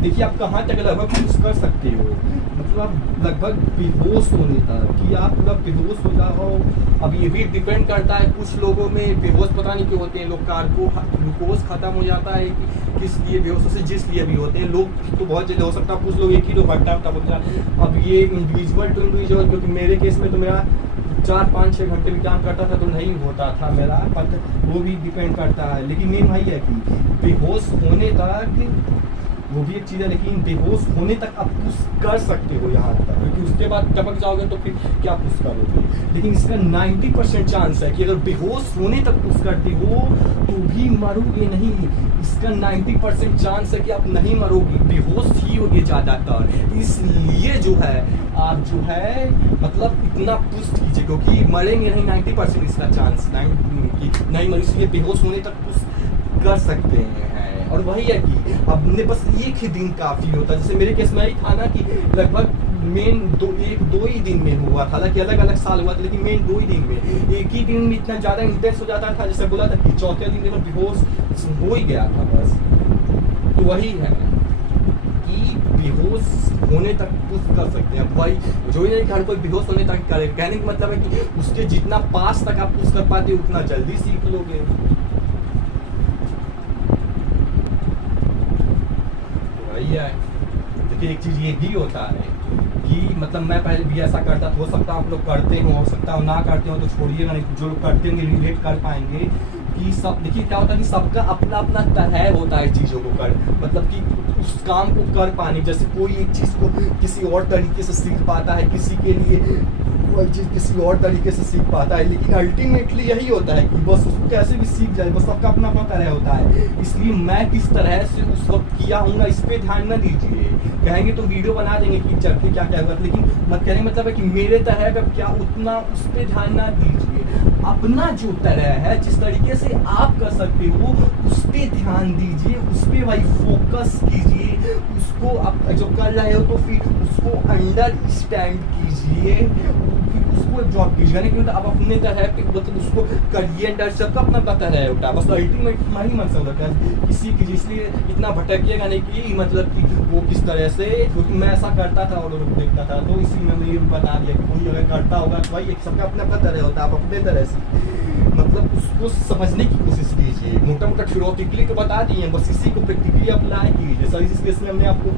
देखिए आप कहाँ तक लगभग पुश कर सकते हो, मतलब लगभग बेहोश होने तक कि आप पूरा बेहोश हो जाओ। अब ये भी डिपेंड करता है, कुछ लोगों में बेहोश पता नहीं क्यों होते हैं, लोग ग्लूकोज खत्म हो जाता है कि किस लिए बेहोश से जिस लिए भी होते हैं, लोग तो बहुत जल्दी हो सकता है, कुछ लोग 1 ही 2 घंटा होता है। अब ये इंडिविजुअल टू इंडिविजुअल, क्योंकि मेरे केस में तो मेरा 4-5-6 घंटे भी काम करता था तो नहीं होता था मेरा, पर वो भी डिपेंड करता है, लेकिन मेन वही है कि बेहोश होने तक वो भी एक चीज़ है, लेकिन बेहोश होने तक आप पुश कर सकते हो यहाँ तक, क्योंकि उसके बाद टपक जाओगे तो फिर क्या पुश करोगे। लेकिन इसका 90% चांस है कि अगर बेहोश होने तक पुश करते हो तो भी मरोगे नहीं, इसका 90% चांस है कि आप नहीं मरोगे, बेहोश ही होगे ज़्यादातर। इसलिए जो है आप जो है मतलब इतना पुश कीजिए, क्योंकि मरेंगे नहीं, 90% इसका चांस नहीं मरे, इसलिए बेहोश होने तक पुश कर सकते हैं। और वही है कि अब बस 1 ही दिन काफ़ी होता है, जैसे मेरे केस में ही था ना कि लगभग मेन 2 ही दिन में हुआ था, हालांकि अलग अलग साल हुआ था, लेकिन मेन 2 ही दिन में, एक ही दिन में इतना ज़्यादा इंटेंस हो जाता था, जैसे बोला था कि चौथे दिन में बेहोश हो ही गया था बस। तो वही है कि बेहोश होने तक पुश कर सकते हैं। अब भाई जो ही नहीं हर कोई बेहोश होने तक करे, कहने का मतलब है कि उसके जितना पास तक आप पुश कर पाते उतना जल्दी सीख लोगे। देखिए एक चीज़ ये भी होता है कि मतलब मैं पहले भी ऐसा करता था, हो सकता है आप लोग करते हो सकता है ना करते हो, तो छोड़िएगा नहीं, जो लोग करते होंगे रिलेट कर पाएंगे कि सब। देखिए क्या होता है कि सबका अपना अपना तरह होता है चीज़ों को कर, मतलब कि उस काम को कर पाने, जैसे कोई एक चीज़ को किसी और तरीके से सीख पाता है, किसी के लिए वही चीज़ किसी और तरीके से सीख पाता है, लेकिन अल्टीमेटली यही होता है कि बस उसको कैसे भी सीख जाए, बस सबका अपना अपना तरह होता है। इसलिए मैं किस तरह से उस वक्त किया हूँ ना, इस पर ध्यान न दीजिए। कहेंगे तो वीडियो बना देंगे कि चल के क्या क्या हुआ, लेकिन मत कहने मतलब है कि मेरे तरह का क्या उतना उस पर ध्यान ना दीजिए। अपना जो तरह है, जिस तरीके से आप कर सकते हो उस पर पे ध्यान दीजिए, उस पे भाई फोकस कीजिए, उसको आप जो कर रहे हो तो फिर उसको अंडरस्टैंड कीजिए, फिर उसको ड्रॉप कीजिए, नहीं क्योंकि आप अपने तरह मतलब उसको करिए अंडर सबका अपना पता रहे होता है, बस अल्टीमेट हमारी मकसद होता है किसी की, इसलिए इतना भटकिएगा नहीं कि मतलब कि वो किस तरह से, क्योंकि मैं ऐसा करता था और देखता था, तो इसी में ये बता दिया कि कोई अगर करता होगा तो भाई सबका अपना अपना तरह होता है, आप अपने तरह से मतलब उसको समझने की कोशिश कीजिए। मोटा मोटा थ्योरेटिकली तो बता दिए, बस इसी को प्रैक्टिकली अप्लाई कीजिए। सर इस केस में हमने आपको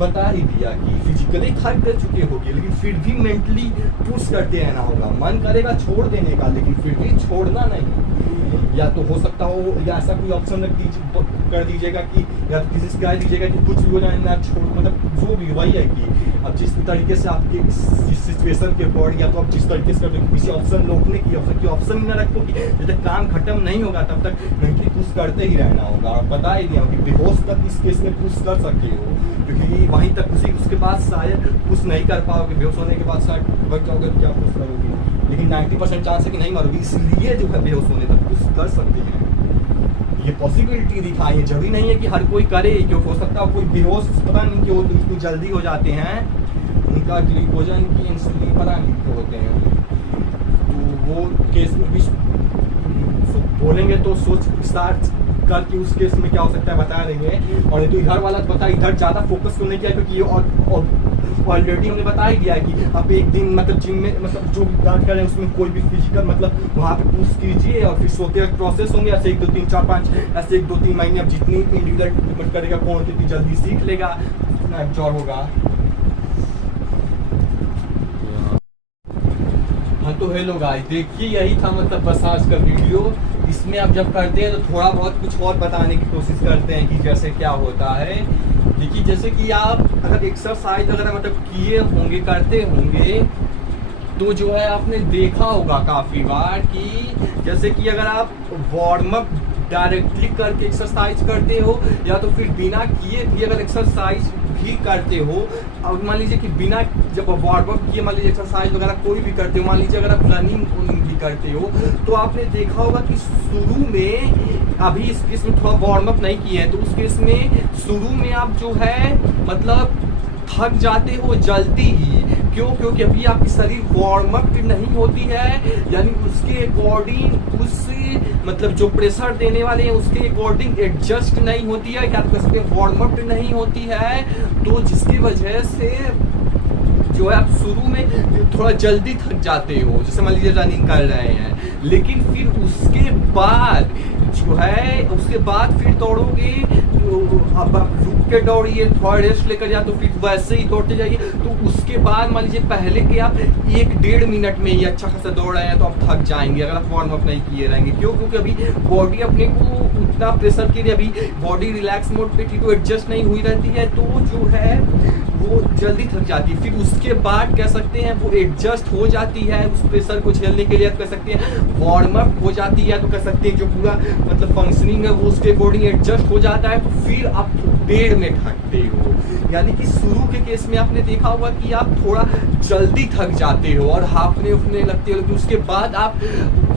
बता ही दिया कि फिजिकली थक कर चुके होंगे, लेकिन फिर भी मेंटली पुश करते रहना होगा। मन करेगा छोड़ देने का, लेकिन फिर भी छोड़ना नहीं। या तो हो सकता हो या ऐसा कोई ऑप्शन रख दीजिए, कर दीजिएगा कि या तो किसी से कह दीजिएगा कि कुछ भी हो जाए ना छोड़, मतलब जो भी वही है कि अब जिस तरीके से आपके सिचुएशन के अकॉर्डिंग, या तो आप जिस तरीके से करते किसी ऑप्शन रोकने की ऑप्शन ही ना रखो कि जब तक काम खत्म नहीं होगा तब तक मेंटली पुश करते ही रहना होगा। आप बता ही दिया कि बेहोश तक इस केस में पुश कर सकते हो, क्योंकि वहीं तक उसके बाद शायद पुश नहीं कर पाओगे, बेहोश होने के बाद शायद बच जाओगे तो क्या पुश करोगे, लेकिन 90% चांस है कि नहीं मरोगे, इसलिए जो है बेहोश होने तक पुश कर सकते हैं। ये पॉसिबिलिटी दिखाई है, जरूरी नहीं है कि हर कोई करे, क्योंकि हो सकता है कोई बेहोश पता नहीं क्यों इतनी जल्दी हो जाते हैं, उनका ग्लूकोजन की इंसुलिन पता नहीं क्यों होते हैं, तो वो केस में भी बोलेंगे तो सोच विस्तार करके उस केस में क्या हो सकता है बता देंगे। और तो इधर वाला पता, इधर ज़्यादा फोकस क्यों नहीं किया, क्योंकि ये ऑलरेडी हमने बता ही दिया है कि आप एक दिन मतलब जिम में मतलब जो डांस कर रहे हैं उसमें कोई भी फिजिकल मतलब वहाँ पे पुश कीजिए, और फिर सोते वक्त प्रोसेस होंगे ऐसे 1 2 3 4 5 ऐसे 1 2 3 महीने, अब जितनी इंडिविजुअल ट्रीटमेंट करेगा कौन कितनी जल्दी सीख लेगा, उतना एब्जॉर्ब होगा। हाँ तो हेलो गाइस, देखिए यही था मतलब बस आज का वीडियो। इसमें आप जब करते हैं तो थोड़ा बहुत कुछ और बताने की कोशिश करते हैं कि जैसे क्या होता है। देखिए जैसे कि आप अगर एक्सरसाइज वगैरह मतलब किए होंगे, करते होंगे, तो जो है आपने देखा होगा काफ़ी बार कि जैसे कि अगर आप वार्म अप डायरेक्टली करके एक्सरसाइज करते हो, या तो फिर बिना किए भी अगर एक्सरसाइज भी करते हो, अब मान लीजिए कि बिना जब वार्म अप किए मान लीजिए एक्सरसाइज वगैरह कोई भी करते हो, मान लीजिए अगर आप रनिंग भी करते हो, तो आपने देखा होगा कि शुरू में, अभी इस केस में थोड़ा वार्म अप नहीं किए हैं, तो उस केस में शुरू में आप जो है मतलब थक जाते हो जल्दी ही। क्यों? क्योंकि अभी आपकी शरीर वार्म अप नहीं होती है, यानी उसके अकॉर्डिंग उस मतलब जो प्रेशर देने वाले हैं उसके अकॉर्डिंग एडजस्ट नहीं होती है, क्या कह सकते हैं वार्म अप नहीं होती है, तो जिसकी वजह से जो है आप शुरू में थोड़ा जल्दी थक जाते हो, जैसे मान लीजिए रनिंग कर रहे हैं, लेकिन फिर उसके बाद जो है उसके बाद फिर दौड़ोगे, अब आप रुक के दौड़िए, थोड़ा रेस्ट लेकर, या तो फिर वैसे ही दौड़ते जाइए, तो उसके बाद मान लीजिए पहले के आप 1-1.5 मिनट में ही अच्छा खासा दौड़ रहे हैं तो आप थक जाएंगे अगर आप वार्म अप नहीं किए रहेंगे। क्यों? क्योंकि अभी बॉडी अपने को उतना प्रेशर के लिए अभी बॉडी रिलैक्स मोड पे थी तो एडजस्ट नहीं हुई रहती है, तो जो है वो जल्दी थक जाती है। फिर उसके बाद कह सकते हैं वो एडजस्ट हो जाती है उस प्रेशर को झेलने के लिए, कह सकते हैं वार्म अप हो जाती है, तो कह सकते हैं जो पूरा मतलब फंक्शनिंग है वो उसके अकॉर्डिंग एडजस्ट हो जाता है, तो फिर आप देर में थकते हो। यानी कि शुरू के केस में आपने देखा होगा कि आप थोड़ा जल्दी थक जाते हो और हाफने उफने लगते हो, लेकिन उसके बाद आप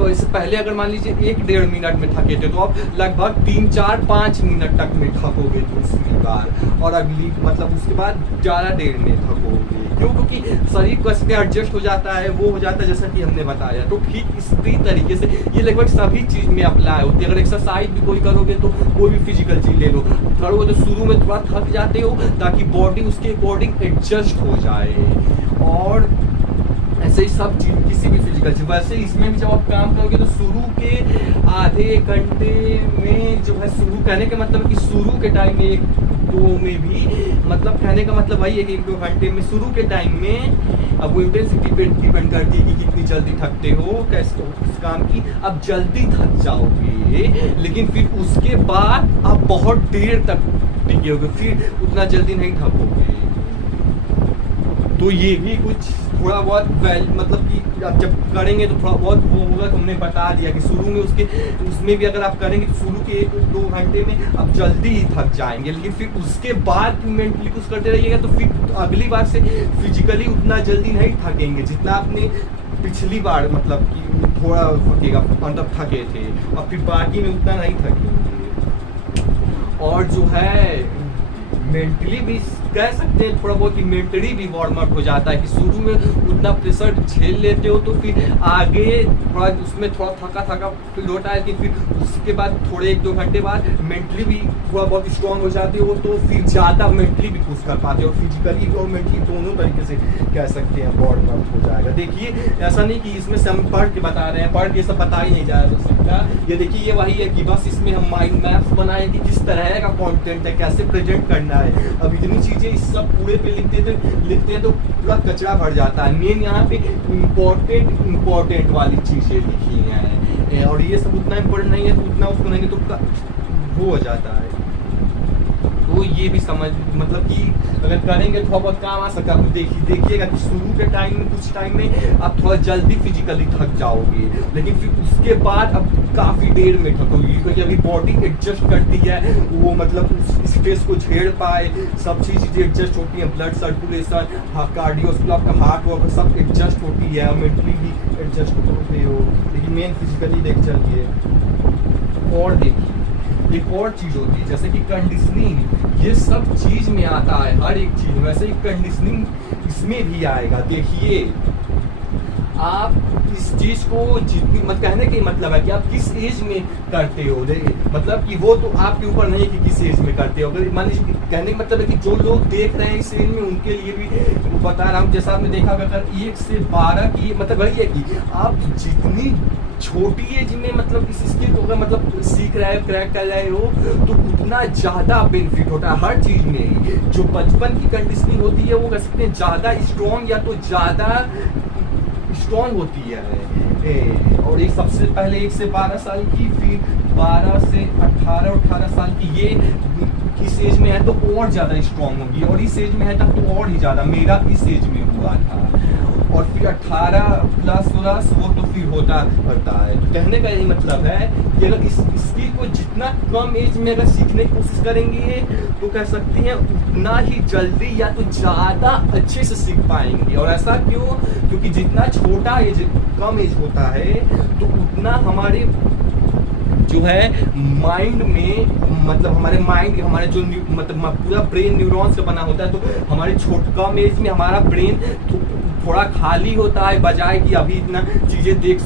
इससे पहले अगर मान लीजिए 1-1.5 मिनट में थके थे, तो आप लगभग 3-4-5 मिनट तक में थकोगे दूसरी बार, और अगली मतलब उसके बाद ज़्यादा देर में थकोगे। क्यों? क्योंकि शरीर कैसे एडजस्ट हो जाता है, वो हो जाता है जैसा कि हमने बताया। तो ठीक इसी तरीके से ये लगभग सभी चीज़ में अप्लाई होती है। अगर एक्सरसाइज भी कोई करोगे तो कोई भी फिजिकल चीज़ ले लो, करोगे तो शुरू में थोड़ा थक जाते हो ताकि बॉडी उसके अकॉर्डिंग एडजस्ट हो जाए, और ऐसे ही सब चीज किसी भी फिजिकल चीज। वैसे इसमें भी जब आप काम करोगे तो शुरू के आधे घंटे में जो है, शुरू कहने का मतलब कि शुरू के टाइम में 1-2 में भी मतलब कहने का मतलब वही है कि 1-2 घंटे में शुरू के टाइम में, अब वो इंटेंसिटी पे डिपेंड करती है कि कितनी जल्दी थकते हो, कैसे उस काम की अब जल्दी थक जाओगे, लेकिन फिर उसके बाद आप बहुत देर तक टिके होगे, फिर उतना जल्दी नहीं थकोगे। तो ये भी कुछ थोड़ा बहुत मतलब कि आप जब करेंगे तो थोड़ा बहुत वो होगा, तो हमने बता दिया कि शुरू में उसमें भी अगर आप करेंगे तो शुरू के 1-2 घंटे में आप जल्दी ही थक जाएंगे, लेकिन फिर उसके बाद मेंटली कुछ करते रहिएगा तो फिर अगली बार से फिजिकली उतना जल्दी नहीं थकेंगे जितना आपने पिछली बार मतलब कि थोड़ा थकेगा मतलब थके थे, और फिर बाकी में उतना नहीं थकेंगे। और जो है मेंटली भी कह सकते हैं थोड़ा बहुत, मेंटली भी वार्म अप हो जाता है कि शुरू में उतना प्रेशर झेल लेते हो तो फिर आगे थोड़ा उसमें थोड़ा थका फील होता है, लेकिन फिर उसके बाद थोड़े 1-2 घंटे बाद मेंटली भी थोड़ा बहुत स्ट्रांग हो जाते हो, तो फिर ज़्यादा मेंटली भी पुश कर पाते हो, फिजिकली और मेंटली दोनों तरीके से कह सकते हैं वार्म अप हो जाएगा। देखिए ऐसा नहीं कि इसमें से हम पढ़ के बता रहे हैं, पढ़ के सब बता ही नहीं जा सकता। ये देखिए ये वही है कि बस इसमें हम माइंड मैप्स बनाए कि किस तरह का कंटेंट है, कैसे प्रेजेंट करना है। अब इतनी चीज़ें इस सब पूरे पे लिखते हैं तो पूरा कचरा भर जाता है। मेन यहाँ पे इम्पोर्टेंट वाली चीज़ें लिखी हैं, और ये सब उतना इम्पोर्टेंट नहीं है तो उतना उसको नहीं तो वो हो जाता है। तो ये भी समझ मतलब कि अगर करेंगे थोड़ा बहुत काम आ सकता है। आप देखिएगा कि शुरू के टाइम में कुछ टाइम में आप थोड़ा जल्दी फिजिकली थक जाओगे, लेकिन फिर उसके बाद अब काफ़ी देर में थकोगे, क्योंकि अभी बॉडी एडजस्ट करती है, वो मतलब उस स्ट्रेस को झेल पाए, सब चीज़ें एडजस्ट होती हैं, ब्लड सर्कुलेशन, कार्डियोस्कोप, आपका हार्ट वर्क सब एडजस्ट होती है, मेंटली भी एडजस्ट होते हो। लेकिन मेन फिजिकली देख चलिए। और देखिए एक और चीज़ होती है जैसे कि कंडीशनिंग, ये सब चीज़ में आता है, हर एक चीज़ में, वैसे ही कंडीशनिंग इसमें भी आएगा। देखिए आप इस चीज़ को जितनी मत कहने का मतलब है कि आप किस एज में करते हो, मतलब कि वो तो आपके ऊपर नहीं कि किस एज में करते हो। अगर मान लीजिए कहने का मतलब है कि जो लोग देख रहे हैं इस एज में उनके लिए भी बता रहा हूँ, जैसा आपने देखा अगर 1 से 12 की मतलब वही है कि आप जितनी छोटी एज में मतलब इस स्किल को अगर मतलब सीख रहे हो, क्रैक कर रहे हो, तो उतना ज़्यादा बेनिफिट होता है हर चीज़ में। जो बचपन की कंडीशनिंग होती है वो कह सकते हैं ज़्यादा स्ट्रॉन्ग या तो ज़्यादा स्ट्रॉन्ग होती है। और एक सबसे पहले 1 से 12 साल की, फिर 12 से 18 साल की, ये किस एज में है तो और ज़्यादा स्ट्रॉन्ग होगी, और इस एज में है तब तो और ही ज़्यादा। मेरा इस एज में हुआ था, और फिर 18 प्लस वो तो फिर होता है। तो कहने का यही मतलब है कि अगर इस स्किल को जितना कम एज में अगर सीखने की कोशिश करेंगे तो कह सकते हैं उतना ही जल्दी या तो ज़्यादा अच्छे से सीख पाएंगे। और ऐसा क्यों? क्योंकि जितना छोटा एज कम एज होता है तो उतना हमारे जो है माइंड में मतलब हमारे माइंड हमारे जो मतलब पूरा ब्रेन न्यूरॉन्स का बना होता है, तो हमारे कम एज में हमारा ब्रेन थोड़ा खाली होता है, बजाय कि अभी इतना चीज़ें देख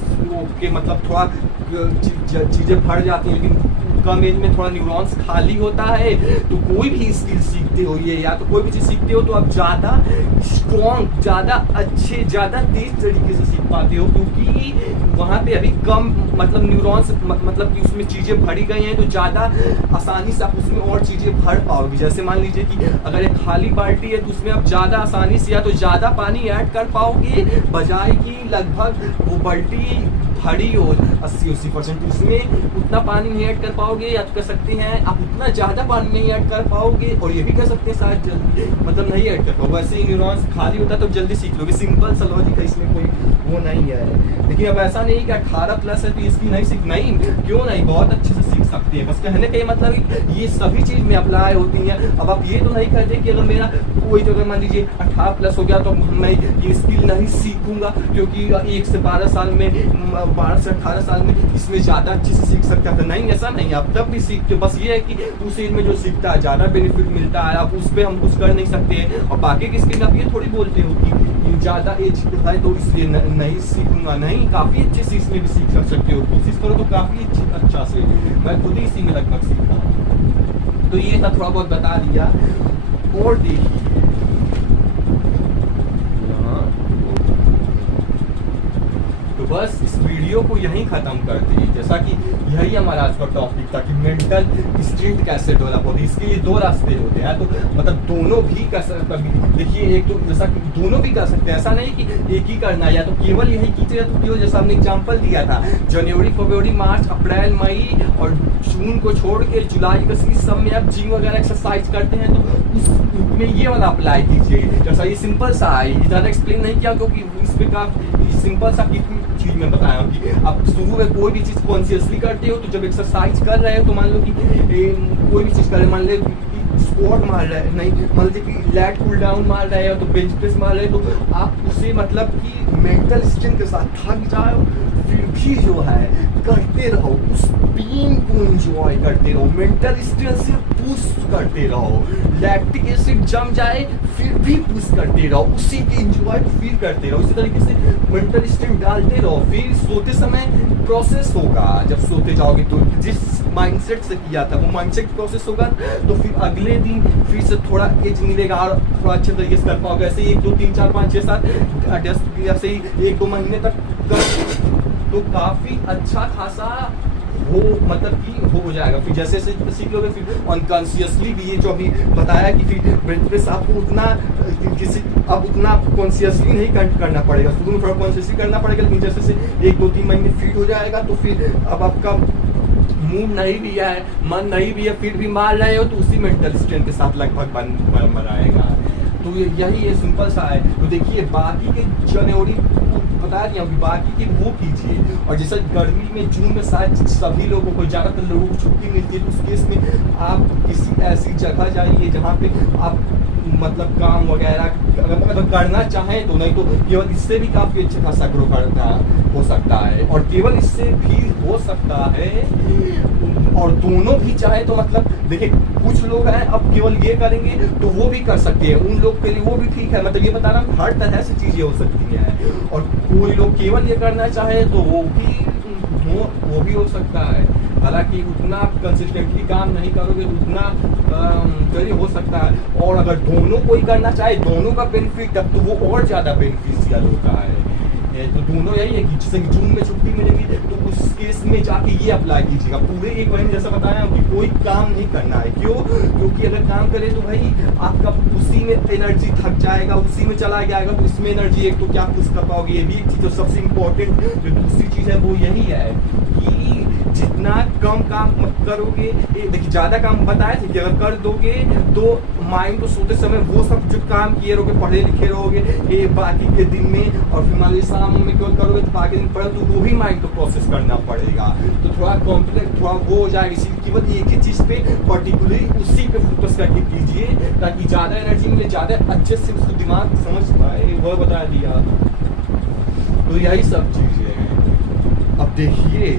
के मतलब थोड़ा चीज़ें भर जाती हैं, लेकिन कम एज में थोड़ा न्यूरॉन्स खाली होता है। तो कोई भी स्किल सीखते हो ये या तो कोई भी चीज़ सीखते हो तो आप ज़्यादा स्ट्रॉन्ग, ज़्यादा अच्छे, ज़्यादा तेज तरीके से सीख पाते हो, क्योंकि वहाँ पे अभी कम मतलब न्यूरॉन्स मतलब कि उसमें चीज़ें भरी गई हैं, तो ज़्यादा आसानी से आप उसमें और चीज़ें भर पाओगे। जैसे मान लीजिए कि अगर एक खाली बाल्टी है तो उसमें आप ज़्यादा आसानी से या तो ज़्यादा पानी ऐड कर पाओगे, बजाय कि लगभग वो बाल्टी भरी हो 80-80%, उसमें उतना पानी नहीं ऐड कर पाओगे, या तो कह सकते हैं आप उतना ज़्यादा पानी नहीं ऐड कर पाओगे, और ये भी कह सकते हैं शायद जल्दी मतलब नहीं ऐड कर पाओगे। वैसे ही न्यूरॉन्स खाली होता है तो जल्दी सीख लोगे, सिंपल सा लॉजिक है, इसमें कोई वो नहीं है। लेकिन अब ऐसा नहीं कि 18 प्लस है तो इसकी नहीं सीख, नहीं क्यों नहीं, बहुत अच्छे से सीख सकते हैं। बस कहने का ये मतलब ये सभी चीज़ में अप्लाई होती हैं। अब आप ये तो नहीं कहते कि अगर मेरा कोई तो अगर मान लीजिए 18 प्लस हो गया तो मैं ये स्किल नहीं सीखूंगा, क्योंकि 1 से 12 साल में 12 से 18 साल में इसमें ज़्यादा अच्छे से सीख सकता है। नहीं, ऐसा नहीं, आप तब भी सीखते हो। बस ये है कि उस एज में जो सीखता है ज़्यादा बेनिफिट मिलता है, आप उस पर हम कुछ कर नहीं सकते हैं। और बाकी की स्किल आप ये थोड़ी बोलते हो कि ज़्यादा एज है तो इसलिए नहीं सीखूंगा, नहीं, काफ़ी अच्छे से इसमें भी सीख सकते हो। कोशिश करो तो काफ़ी अच्छा से, मैं खुद ही इसी में लगभग सीखा हूँ। तो ये था थोड़ा बहुत बता दिया। और देखिए बस इस वीडियो को यहीं ख़त्म कर दी। जैसा कि यही हमारा आज का टॉपिक था कि मेंटल स्ट्रेंथ कैसे डेवलप होती है। इसके लिए 2 रास्ते होते हैं, तो मतलब दोनों भी कर सकते। देखिए एक तो जैसा कि दोनों भी कर सकते हैं, ऐसा नहीं कि एक ही करना है, या तो केवल यही कीजिएगा तो केवल जैसा हमने एग्जाम्पल दिया था जनवरी, फरवरी, मार्च, अप्रैल, मई और जून को छोड़ के जुलाई, अगस्त इस सब में आप जिम वगैरह एक्सरसाइज करते हैं तो उसमें ये वाला अप्लाई कीजिए। जैसा ये सिंपल सा है, ज़्यादा एक्सप्लेन नहीं किया क्योंकि इसमें काफ़ी सिंपल सा कितनी चीज़ मैं बताया हूँ कि आप शुरू में कोई भी चीज़ कॉन्शियसली करते हो, तो जब एक्सरसाइज कर रहे हो तो मान लो कि कोई भी चीज़ कर रहे, मान लो स्क्वाट मार रहे हैं, नहीं मान लीजिए कि लैट पुल डाउन मार रहे हो तो बेंच प्रेस मार रहे हो, तो आप उसे मतलब कि मेंटल स्ट्रेंथ के साथ थक जाओ, फिर भी जो है करते रहो, उस पेन को एंजॉय करते रहो, मेंटल स्ट्रेस से पुश करते रहो, लैक्टिक एसिड जम जाए फिर भी पुश करते रहो, उसी के एंजॉय फील करते रहो। इसी तरीके से मेंटल स्ट्रेस डालते रहो, फिर सोते समय प्रोसेस होगा। जब सोते जाओगे तो जिस माइंडसेट से किया था वो माइंडसेट प्रोसेस होगा, तो फिर अगले दिन फिर से थोड़ा एज मिलेगा और थोड़ा अच्छे तरीके से कर पाओगे। ऐसे 1 2 3 4 5 6 7 10 ऐसे ही 1 2 महीने तक कर तो काफी अच्छा खासा वो मतलब कि हो जाएगा। फिर जैसे जैसे सीखोगे फिर अनकॉन्शियसली भी, ये जो अभी बताया कि फिर ब्रेथ आपको उतना किसी अब उतना कॉन्शियसली नहीं करना पड़ेगा, शुरू में थोड़ा कॉन्शियसली करना पड़ेगा, लेकिन जैसे से 1 2 3 महीने फिट हो जाएगा तो फिर अब आपका मूड नहीं भी है, मन नहीं भी है, फिर भी मार रहे हो तो उसी मेंटल स्ट्रेंथ के साथ लगभग बन आएगा। तो यही ये सिंपल सा है। तो देखिए बाकी के जनवरी बता दिया कि बाकी की वो कीजिए, और जैसे गर्मी में जून में शायद सभी लोगों को ज़्यादातर लोगों को छुट्टी मिलती है, तो उस केस में आप किसी ऐसी जगह जाइए जहाँ पे आप मतलब काम वगैरह अगर करना चाहें तो, नहीं तो केवल इससे भी काफ़ी अच्छा खासा ग्रो करता हो सकता है, और केवल इससे भी हो सकता है, और दोनों भी चाहे तो मतलब देखिए कुछ लोग हैं अब केवल ये करेंगे तो वो भी कर सकते हैं, उन लोग के लिए वो भी ठीक है। मतलब ये बता रहा हूँ हर तरह से चीज़ें हो सकती हैं, और कोई लोग केवल ये करना चाहे तो वो भी हो सकता है। हालांकि उतना कंसिस्टेंटली काम नहीं करोगे तो उतना चलिए हो सकता है, और अगर दोनों कोई करना चाहे दोनों का बेनिफिट तब तो वो और ज़्यादा बेनिफिशियल होता है। तो दोनों यही है कि जैसे कि जून में छुट्टी मिलेगी तो उस केस में जाके ये अप्लाई कीजिएगा। पूरे 1 महीने जैसा बताया कि कोई काम नहीं करना है, क्यों? क्योंकि अगर काम करें तो भाई आपका उसी में एनर्जी थक जाएगा, उसी में चला जाएगा, तो इसमें एनर्जी एक तो क्या पुश कर पाओगे, ये भी एक चीज़। तो सबसे इम्पोर्टेंट जो दूसरी चीज़ है वो यही है कि जितना कम काम मत करोगे, देखिए ज़्यादा काम बताया था कि अगर कर दोगे तो माइंड को सोते समय वो सब जो काम किए रहोगे, पढ़े लिखे रहोगे ये बाकी के दिन में, और फिर मान लीजिए शाम में क्यों करोगे तो बाकी दिन पढ़ो तो वो भी माइंड को प्रोसेस करना पड़ेगा, तो थोड़ा कॉम्प्लेक्स थोड़ा वो हो जाएगा। इसी केवल एक ही चीज़ पे पर्टिकुलरली उसी पे फोकस करके कीजिए ताकि ज़्यादा एनर्जी मिले, ज़्यादा अच्छे से उसको दिमाग समझ पाए, वो बता दिया। तो यही सब चीज़ें हैं। अब देखिए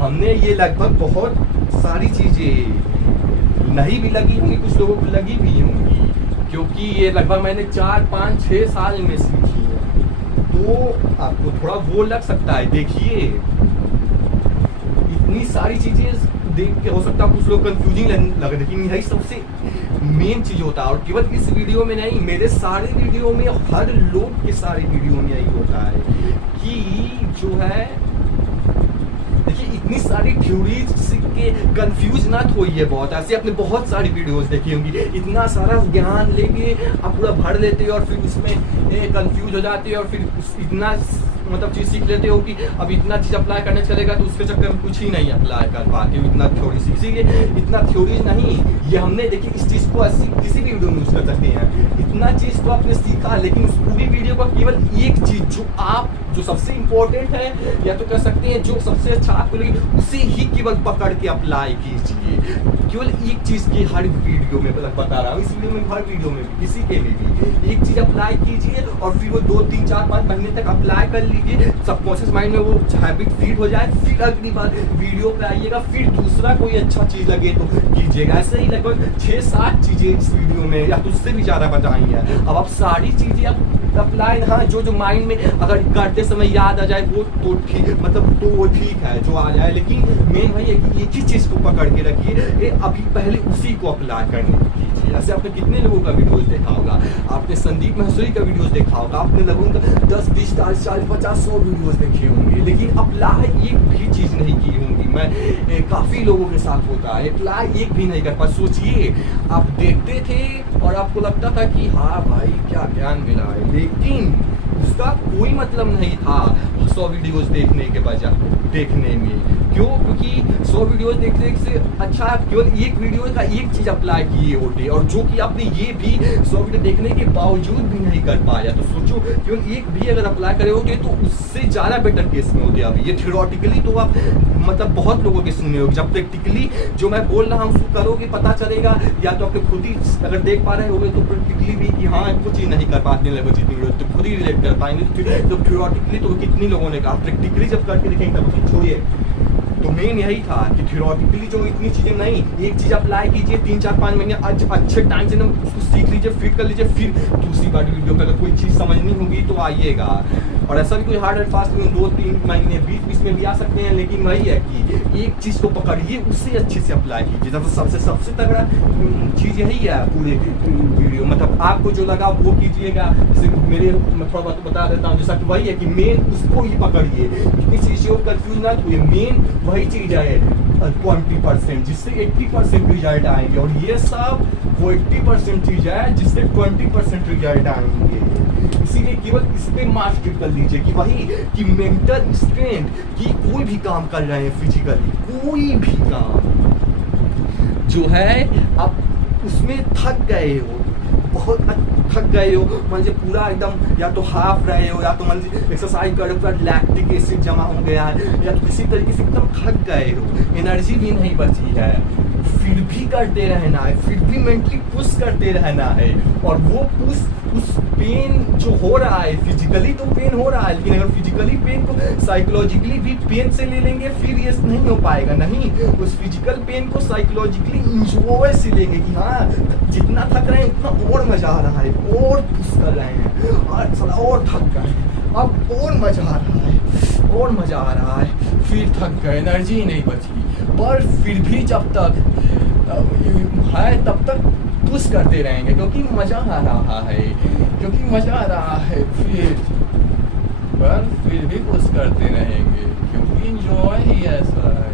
हमने ये लगभग बहुत सारी चीज़ें नहीं भी लगी होंगी, कुछ लोगों को लगी भी होंगी, क्योंकि ये लगभग मैंने 4 5 6 साल में सीखी है, तो आपको थोड़ा वो लग सकता है। देखिए इतनी सारी चीज़ें देख के हो सकता है कुछ लोग कंफ्यूजिंग लगे, लेकिन यही सबसे मेन चीज़ होता है। और केवल इस वीडियो में नहीं, मेरे सारे वीडियो में, हर लोग के सारे वीडियो में यही होता है कि जो है देखिए इतनी सारी थ्योरीज के कंफ्यूज ना होइए। बहुत ऐसे आपने बहुत सारी वीडियोस देखी होंगी, इतना सारा ज्ञान लेके आप पूरा भर लेते हो और फिर उसमें कंफ्यूज हो जाते हो, और फिर इतना मतलब चीज़ सीख लेते हो कि अब इतना चीज़ अप्लाई करने चलेगा तो उसके चक्कर में कुछ ही नहीं अप्लाई कर पाते हो, इतना थ्योरी सीख। इसीलिए इतना थ्योरीज नहीं, ये हमने देखिए इस चीज़ को ऐसी किसी भी वीडियो में यूज़ कर सकते हैं। इतना चीज़ तो आपने सीखा, लेकिन उस पूरी वीडियो का केवल एक चीज़ जो सबसे इम्पोर्टेंट है, या तो कह सकते हैं जो सबसे अच्छा आपको लगे, उसे ही केवल पकड़ के अप्लाई कीजिए। केवल एक चीज़ की हर वीडियो में बता रहा हूँ, इस वीडियो में हर वीडियो में भी किसी के भी एक चीज़ अप्लाई कीजिए, और फिर वो 2 3 4 5 महीने तक अप्लाई कर लीजिए, सबकॉन्शियस माइंड में वो हैबिट फीड हो जाए, फिर अगली बार वीडियो पे आइएगा, फिर दूसरा कोई अच्छा चीज़ लगे तो कीजिएगा। ऐसे ही लगभग 6 7 चीज़ें इस वीडियो में या तो उससे भी ज़्यादा बताई हैं। अब आप सारी चीज़ें आप अप्लाई, हाँ जो माइंड में अगर करते समय याद आ जाए वो तो ठीक, मतलब तो वो ठीक है जो आ जाए, लेकिन मेन भाई है कि एक ही चीज़ को पकड़ के रखिए, अभी पहले उसी को अप्लाई करने कीजिए। ऐसे आपने कितने लोगों का वीडियोस देखा होगा, आपने संदीप महसूरी का वीडियोस देखा होगा, आपने लगभग 10 20 40 50 100 वीडियोस देखे होंगे, लेकिन अप्लाई एक भी चीज़ नहीं की होंगी। मैं काफ़ी लोगों के साथ होता है, अप्लाई एक भी नहीं कर पाए। सोचिए आप देखते थे और आपको लगता था कि हाँ भाई क्या ज्ञान मिला है, लेकिन उसका कोई मतलब नहीं था। 100 वीडियोस देखने में। क्यों? क्योंकि 100 वीडियोस देखने से अच्छा आप केवल एक वीडियो का एक चीज अप्लाई किए होते, और जो कि आपने ये भी 100 वीडियो देखने के बावजूद भी नहीं कर पाया। तो सोचो केवल एक भी अगर अप्लाई करे होते तो उससे ज़्यादा बेटर केस में होते। अभी ये थियोरेटिकली तो आप मतलब बहुत लोगों के सुने होगे, जब प्रैक्टिकली जो मैं बोल रहा हूँ उसको करोगे पता चलेगा, या तो आपके खुद ही अगर देख पा रहे होगे तो प्रैक्टिकली भी कि हाँ कुछ ही नहीं कर पाते लोग जितनी वीडियो तो खुद ही रिलेट कर पाएंगे। तो थियोरेटिकली तो कितनी लोगों ने कहा, प्रैक्टिकली जब करके देखेंगे तब छोड़िए। तो मेन यही था कि थियोरेटिकली जो इतनी चीज़ें नहीं, एक चीज़ अप्लाई कीजिए 3-4-5 महीने अच्छे टाइम से उसको सीख लीजिए, फिट कर लीजिए, फिर दूसरी बार वीडियो पर अगर कोई चीज़ समझनी होगी तो आइएगा। और ऐसा भी कोई हार्ड एंड फास्ट में 2-3 महीने 20 में भी आ सकते हैं, लेकिन वही है कि एक चीज़ को पकड़िए, उससे अच्छे से अप्लाई कीजिए। तो सबसे तगड़ा चीज़ यही है पूरे वीडियो, मतलब आपको जो लगा वो कीजिएगा। जैसे मेरे मैं थोड़ा बहुत बता देता हूँ, जैसा कि वही है कि मेन उसको ही पकड़िए, कितनी चीज़ों कंफ्यूज ना हुए। मेन वही चीज़ है 20%, जिससे 80% रिजल्ट आएंगे, और ये सब वो 80% चीज़ है जिससे 20% रिजल्ट आएंगे। इसीलिए केवल इस पे मास्टर कर लीजिए कि वही कि मेंटल स्ट्रेंथ की कोई भी काम कर रहे हैं, फिजिकली कोई भी काम जो है आप उसमें थक गए हो, बहुत थक गए हो, मान लीजिए पूरा एकदम या तो हाफ रहे हो, या तो मान लीजिए एक्सरसाइज कर रहे हो लैक्टिक एसिड जमा हो गया है, या तो किसी तरीके से एकदम थक गए हो, एनर्जी भी नहीं बची है, फिर भी करते रहना है, फिर भी मेंटली पुश करते रहना है। और वो पुश उस पेन जो हो रहा है, फिजिकली तो पेन हो रहा है, लेकिन अगर फिजिकली पेन को साइकोलॉजिकली भी पेन से ले लेंगे फिर ये नहीं हो पाएगा। नहीं, उस फिजिकल पेन को साइकोलॉजिकली इंजॉय से लेंगे कि हाँ जितना थक रहे हैं उतना और मजा आ रहा है, और पुश कर रहे हैं, और थक गए अब और मजा आ रहा है, और मजा आ रहा है, फिर थक गए, एनर्जी नहीं बची, पर फिर भी जब तक है तब तक पुश करते रहेंगे क्योंकि मजा आ रहा है, फिर भी पुश करते रहेंगे क्योंकि इंजॉय ही ऐसा है,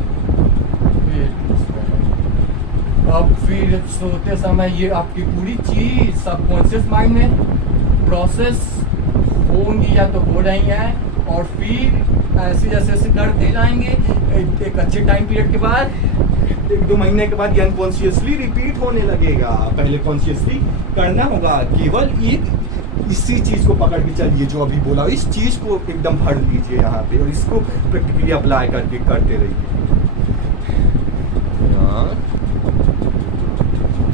फिर पुश करेंगे। अब फिर सोते समय ये आपकी पूरी चीज सबकॉन्शियस माइंड में प्रोसेस होंगी या तो हो रही है, और फिर ऐसे जैसे करते जाएंगे, एक अच्छे टाइम पीरियड के बाद 1-2 महीने के बाद अनकॉन्शियसली रिपीट होने लगेगा। पहले कॉन्शियसली करना होगा, केवल एक इसी चीज को पकड़ के चलिए जो अभी बोला, इस चीज को एकदम भर लीजिए यहाँ पे, और इसको प्रैक्टिकली अप्लाई करके करते रहिए।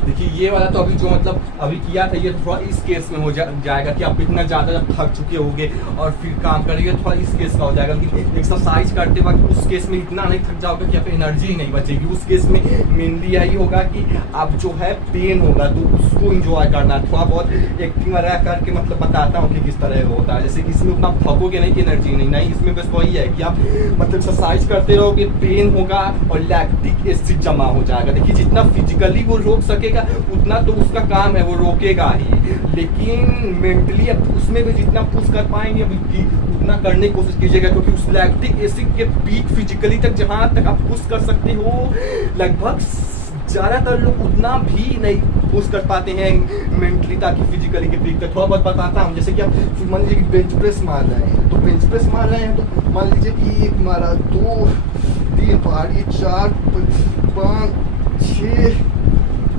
देखिए ये वाला तो अभी जो मतलब अभी किया था ये थोड़ा इस केस में हो जाएगा कि आप इतना ज़्यादा जब थक चुके होंगे और फिर काम करेंगे, थोड़ा इस केस का हो जाएगा। लेकिन एक्सरसाइज करते वक्त उस केस में इतना नहीं थक जाओगे कि आप एनर्जी ही नहीं बचेगी। उस केस में मेनली यही होगा कि आप जो है पेन होगा तो उसको इंजॉय करना, थोड़ा बहुत एक्टिंग वगैरह करके मतलब बताता हूँ कि किस तरह होता है। जैसे कि इसमें उतना थकोगे नहीं कि एनर्जी नहीं, इसमें बस वही है कि आप मतलब एक्सरसाइज करते रहोगे, पेन होगा और लैक्टिक एसिड जमा हो जाएगा। देखिए जितना फिजिकली वो रोक सकेगा उतना तो उसका काम है, वो रोकेगा ही, लेकिन मेंटली अब उसमें भी जितना पुश कर पाएंगे उतना करने की कोशिश कीजिएगा, क्योंकि उस लैक्टिक एसिड के पीक फिजिकली तक जहाँ तक आप पुश कर सकते हो, लगभग ज़्यादातर लोग उतना भी नहीं पुश कर पाते हैं मेंटली ताकि फिजिकली के पीक तक। थोड़ा बहुत बताता हूँ, जैसे कि आप मान लीजिए कि बेंच प्रेस मार रहे हैं, तो बेंच प्रेस मार रहे हैं तो मान लीजिए कि 1 मारा, 2 3 पहाड़ी, 4 5 6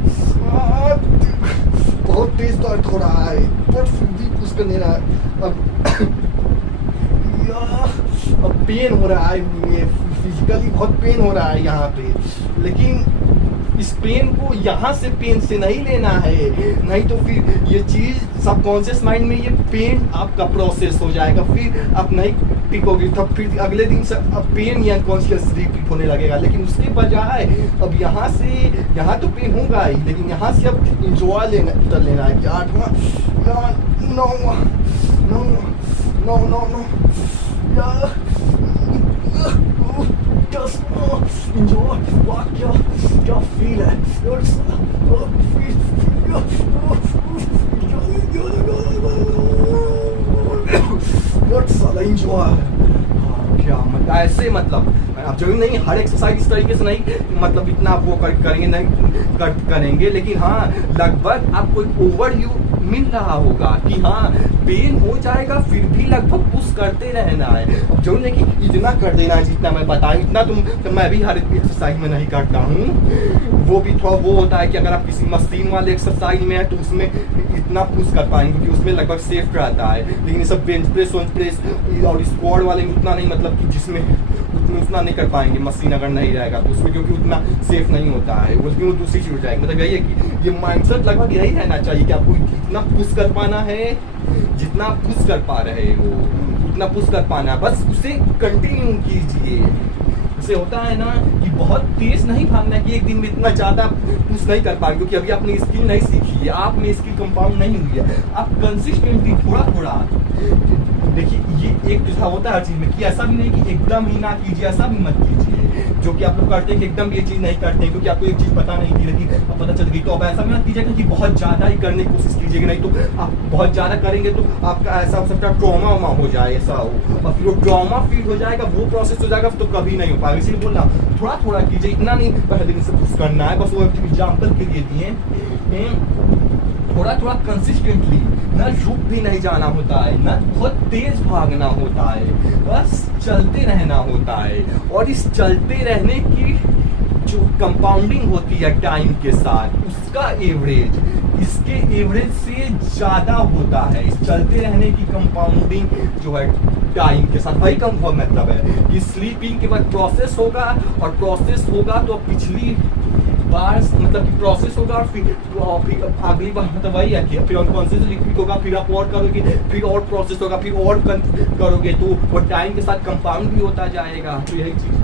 7, बहुत तेज दर्द हो रहा है पर फिर भी पुश करने रहा है। अब पेन हो रहा है, फिजिकली बहुत पेन हो रहा है यहाँ पे, लेकिन इस पेन को यहाँ से पेन से नहीं लेना है, नहीं तो फिर ये चीज़ सबकॉन्शियस माइंड में ये पेन आपका प्रोसेस हो जाएगा, फिर आप नहीं टिकोगे, तब फिर अगले दिन से अब पेन या अनकॉन्शियस रिपीट होने लगेगा। लेकिन उसके बजाय अब यहाँ तो पेन होगा ही, लेकिन यहाँ से अब इंजॉय लेना है कि 8वां 9वां 10वां इंजॉय, वाह क्या फील है, साला इंजॉय क्या मतलब ऐसे, मतलब अब जरूरी नहीं हर एक्सरसाइज इस तरीके से नहीं, मतलब इतना आप वो करेंगे नहीं करेंगे, लेकिन हाँ लगभग आपको एक ओवरव्यू मिल रहा होगा कि हाँ पेन हो जाएगा फिर भी लगभग पुश करते रहना है। अब जरूरी नहीं कि इतना कर देना है जितना मैं बताऊँ, इतना तो मैं भी हर एक्सरसाइज में नहीं करता हूँ। वो भी थोड़ा वो होता है कि अगर आप किसी मशीन वाले एक्सरसाइज में है तो उसमें इतना पुश कर पाएंगे क्योंकि उसमें लगभग सेफ रहता है, लेकिन ये सब बेंच प्रेस वंच प्रेस और स्क्वाड वाले में उतना नहीं, मतलब कि जिसमें उतना नहीं कर पाएंगे मशीन अगर नहीं रहेगा तो उसमें, क्योंकि उतना सेफ नहीं होता है, उसमें वो दूसरी चीज हो जाएगी। मतलब यही है कि ये माइंडसेट लगभग यही रहना चाहिए कि आपको इतना पुश कर पाना है, जितना पुश कर पा रहे हो उतना पुश कर पाना, बस उसे कंटिन्यू कीजिए। उससे होता है ना कि बहुत तेज नहीं भागना कि एक दिन में इतना ज़्यादा पुश नहीं कर पाएंगे, क्योंकि अभी आपने स्किल नहीं सीखी है, आप में स्किल कंपाउंड नहीं हुई है। आप कंसिस्टेंटली थोड़ा थोड़ा देखिए, ये एक जैसा होता है हर चीज़ में कि ऐसा भी नहीं कि एकदम ही ना कीजिए, ऐसा भी मत कीजिए जो कि आप लोग करते हैं कि एकदम ये चीज़ नहीं करते हैं क्योंकि आपको एक चीज़ पता नहीं थी लेकिन अब पता चल गई, तो अब ऐसा भी मत कीजिएगा कि बहुत ज़्यादा ही करने की कोशिश कीजिएगा, नहीं तो आप बहुत ज़्यादा करेंगे तो आपका ऐसा हो सकता है ट्रॉमा वॉमा हो जाए, ऐसा हो और फिर वो ट्रॉमा फील हो जाएगा, वो प्रोसेस हो जाएगा तो कभी नहीं हो पाएगा। इसलिए बोलना थोड़ा थोड़ा कीजिए, इतना नहीं पहले दिन से पुश करना है, बस वो एग्जाम्पल के लिए दिए। थोड़ा थोड़ा कंसिस्टेंटली, ना रुक भी नहीं जाना होता है, ना बहुत तेज भागना होता है, बस चलते रहना होता है। और इस चलते रहने की जो कंपाउंडिंग होती है टाइम के साथ, उसका एवरेज इसके एवरेज से ज़्यादा होता है। इस चलते रहने की कंपाउंडिंग जो है टाइम के साथ, वही कम मतलब है कि स्लीपिंग के बाद प्रोसेस होगा, और प्रोसेस होगा तो पिछली बार मतलब कि प्रोसेस होगा और फिर अगली बार मतलब वही है कि फिर अनकॉन्शियस लिक्विड होगा, फिर आप और करोगे, फिर और प्रोसेस होगा, फिर और करोगे, तो वो टाइम के साथ कंपाउंड भी होता जाएगा। तो यही चीज़